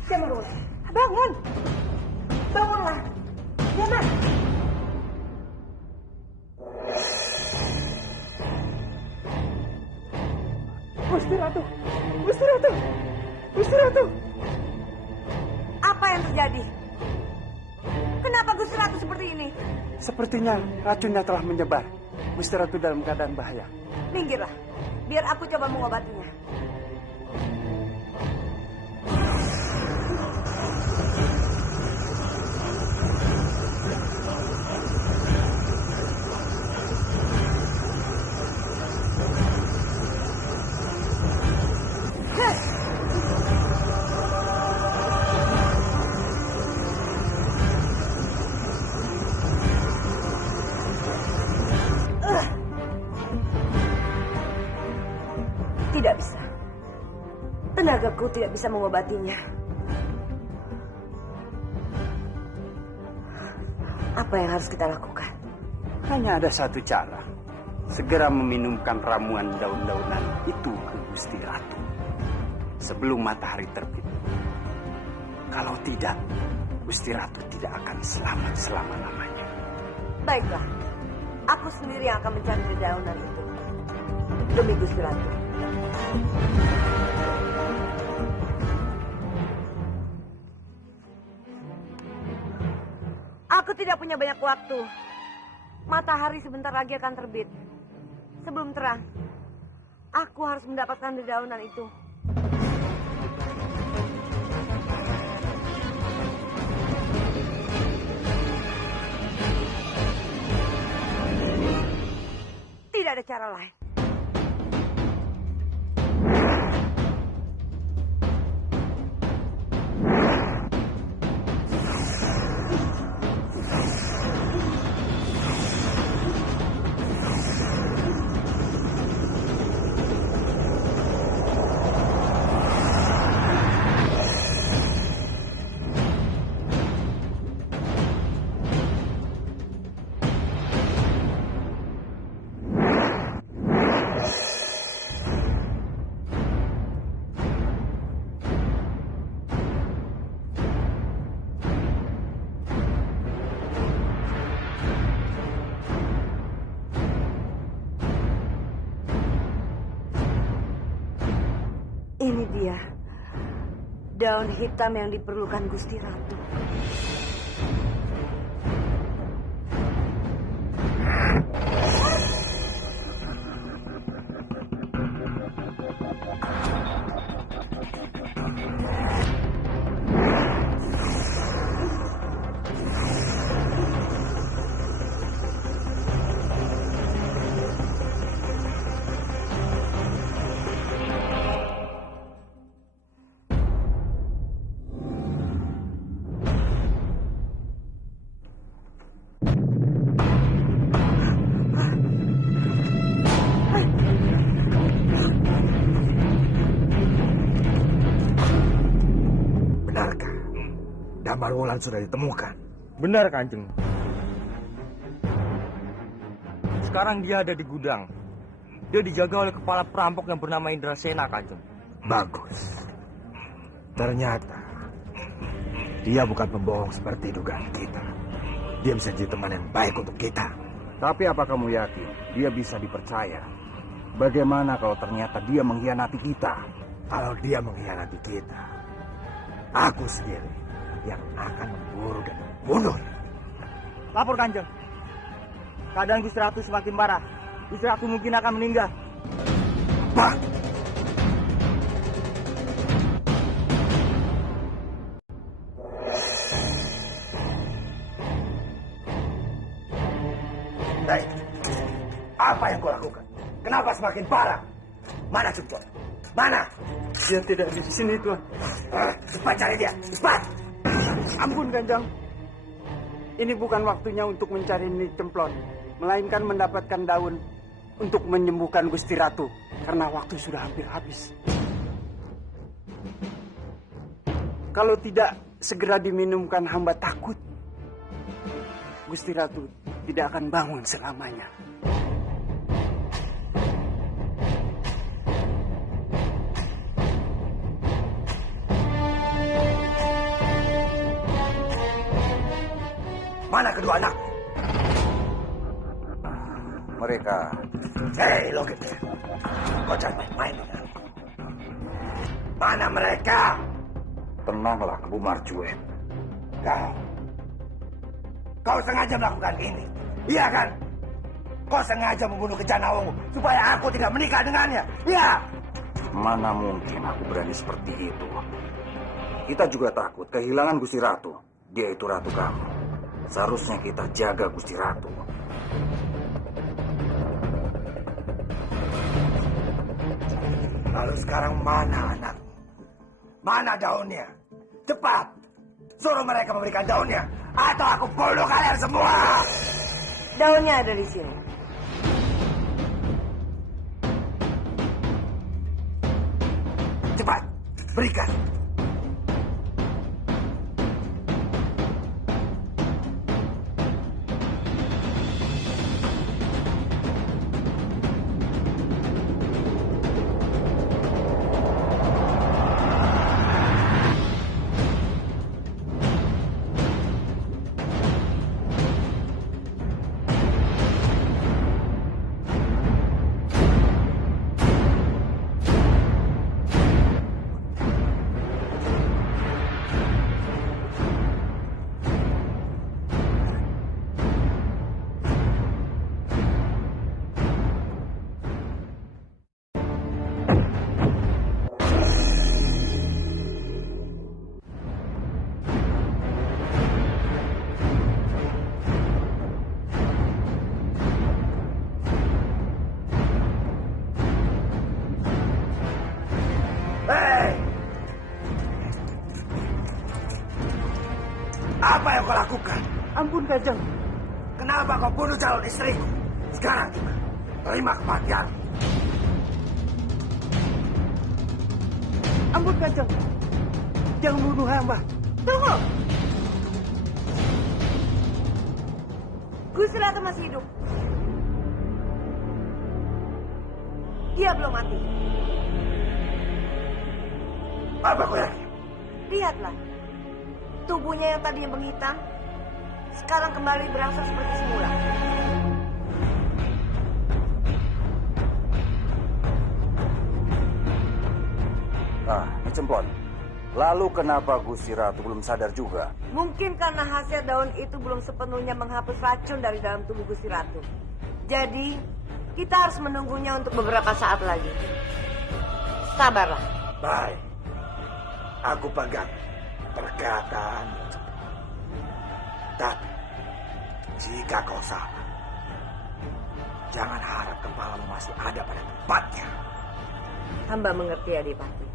Damarwulan, bangun! Bangunlah! Damar! Gusti Ratu! Gusti Ratu! Gusti Ratu! Apa yang terjadi? Kenapa Gusti Ratu seperti ini? Sepertinya racunnya telah menyebar. Gusti Ratu dalam keadaan bahaya. Minggirlah, biar aku coba mengobatinya. Tidak bisa. Tenagaku tidak bisa mengobatinya. Apa yang harus kita lakukan? Hanya ada satu cara. Segera meminumkan ramuan daun-daunan itu ke Gusti Ratu sebelum matahari terbit. Kalau tidak, Gusti Ratu tidak akan selamat selama-lamanya. Baiklah, aku sendiri yang akan mencari dedaunan itu. Demi Gusti Ratu. Aku tidak punya banyak waktu. Matahari sebentar lagi akan terbit. Sebelum terang, aku harus mendapatkan dedaunan itu. Tidak ada cara lain. Ini dia, daun hitam yang diperlukan Gusti Ratu. Damarwulan sudah ditemukan. Benar, Kanjeng. Sekarang dia ada di gudang. Dia dijaga oleh kepala perampok yang bernama Indrasena, Kanjeng. Bagus. Ternyata dia bukan pembohong seperti dugaan kita. Dia bisa jadi teman yang baik untuk kita. Tapi apa kamu yakin dia bisa dipercaya? Bagaimana kalau ternyata dia mengkhianati kita? Kalau dia mengkhianati kita, aku sendiri yang akan memburu dan membunuh. Lapor, Kanjeng. keadaan Gusti Ratu semakin parah. Gusti Ratu mungkin akan meninggal. Pak! Hei, apa yang kau lakukan? Kenapa semakin parah? Mana Sukton? Mana? Dia tidak di sini, Tuan. Cepat cari dia, cepat! Ampun, Kanjeng. Ini bukan waktunya untuk mencari Nyi Cemplon, melainkan mendapatkan daun untuk menyembuhkan Gusti Ratu, karena waktu sudah hampir habis. Kalau tidak segera diminumkan, hamba takut Gusti Ratu tidak akan bangun selamanya. Mana kedua anak? Mereka. Hei, Loket. Kau jangan main-main dengan aku. Mana mereka? Tenanglah, Kebu Marcuet. Kau sengaja melakukan ini. Iya kan? Kau sengaja membunuh Kencana Wungu supaya aku tidak menikah dengannya. Iya. Mana mungkin aku berani seperti itu. Kita juga takut kehilangan Gusti Ratu. Dia itu ratu kamu. Seharusnya kita jaga Gusti Ratu. Lalu sekarang mana anak? Mana daunnya? Cepat! Suruh mereka memberikan daunnya. Atau aku bunuh kalian semua! Daunnya ada di sini. Cepat! Berikan! Apa yang kau lakukan? Ampun, Kanjeng. Kenapa kau bunuh calon istriku? Sekarang juga, terima kematian. Ampun, Kanjeng. Jangan bunuh hamba. Tunggu. Gusti Ratu masih hidup. Dia belum mati. Apa kau yakin? Lihatlah. Tubuhnya yang tadinya menghitam, sekarang kembali berangsur seperti semula. Nyi Cemplon, lalu kenapa Gusti Ratu belum sadar juga? Mungkin karena hasil daun itu belum sepenuhnya menghapus racun dari dalam tubuh Gusti Ratu. Jadi, kita harus menunggunya untuk beberapa saat lagi. Sabarlah. Baik. Aku pegang perkataan. Tapi, jika kau salah, jangan harap kepalamu masih ada pada tempatnya. Hamba mengerti, Adipati.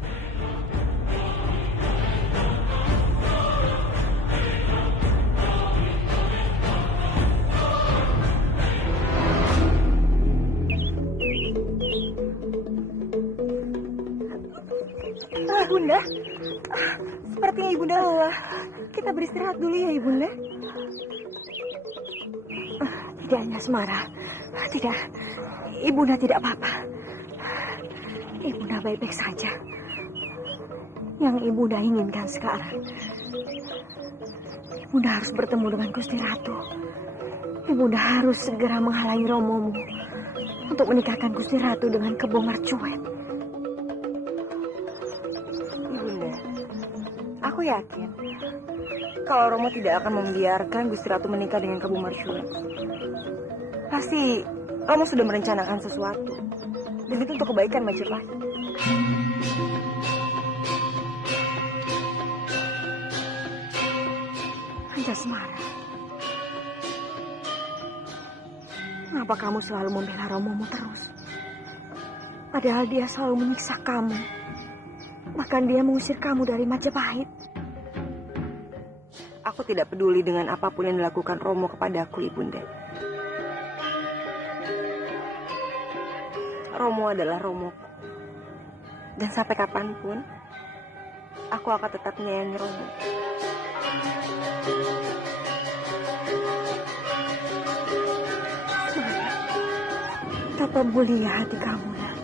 Ibunda, sepertinya Ibunda lelah. Kita beristirahat dulu ya, Ibunda. Tidak, Anjasmara. Tidak, Ibunda tidak apa-apa. Ibunda baik-baik saja. Yang Ibunda inginkan sekarang, Ibunda harus bertemu dengan Gusti Ratu. Ibunda harus segera menghalangi Romomu untuk menikahkan Gusti Ratu dengan Kebo Marcuet. Ibunda, aku yakin kalau Romo tidak akan membiarkan Gusti Ratu menikah dengan Kebo Marcuet. Pasti Romo sudah merencanakan sesuatu. Dan itu untuk kebaikan Majapahit. Anjasmara, kenapa kamu selalu membela Romomu terus? Padahal dia selalu menyiksa kamu. Bahkan dia mengusir kamu dari Majapahit. Aku tidak peduli dengan apapun yang dilakukan Romo kepadaku, Ibunda. Romo adalah Romoku. Dan sampai kapanpun, aku akan tetap menyayangi Romo. Betapa mulia hati kamu, Nak.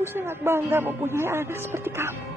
Ibu sangat bangga mempunyai anak seperti kamu.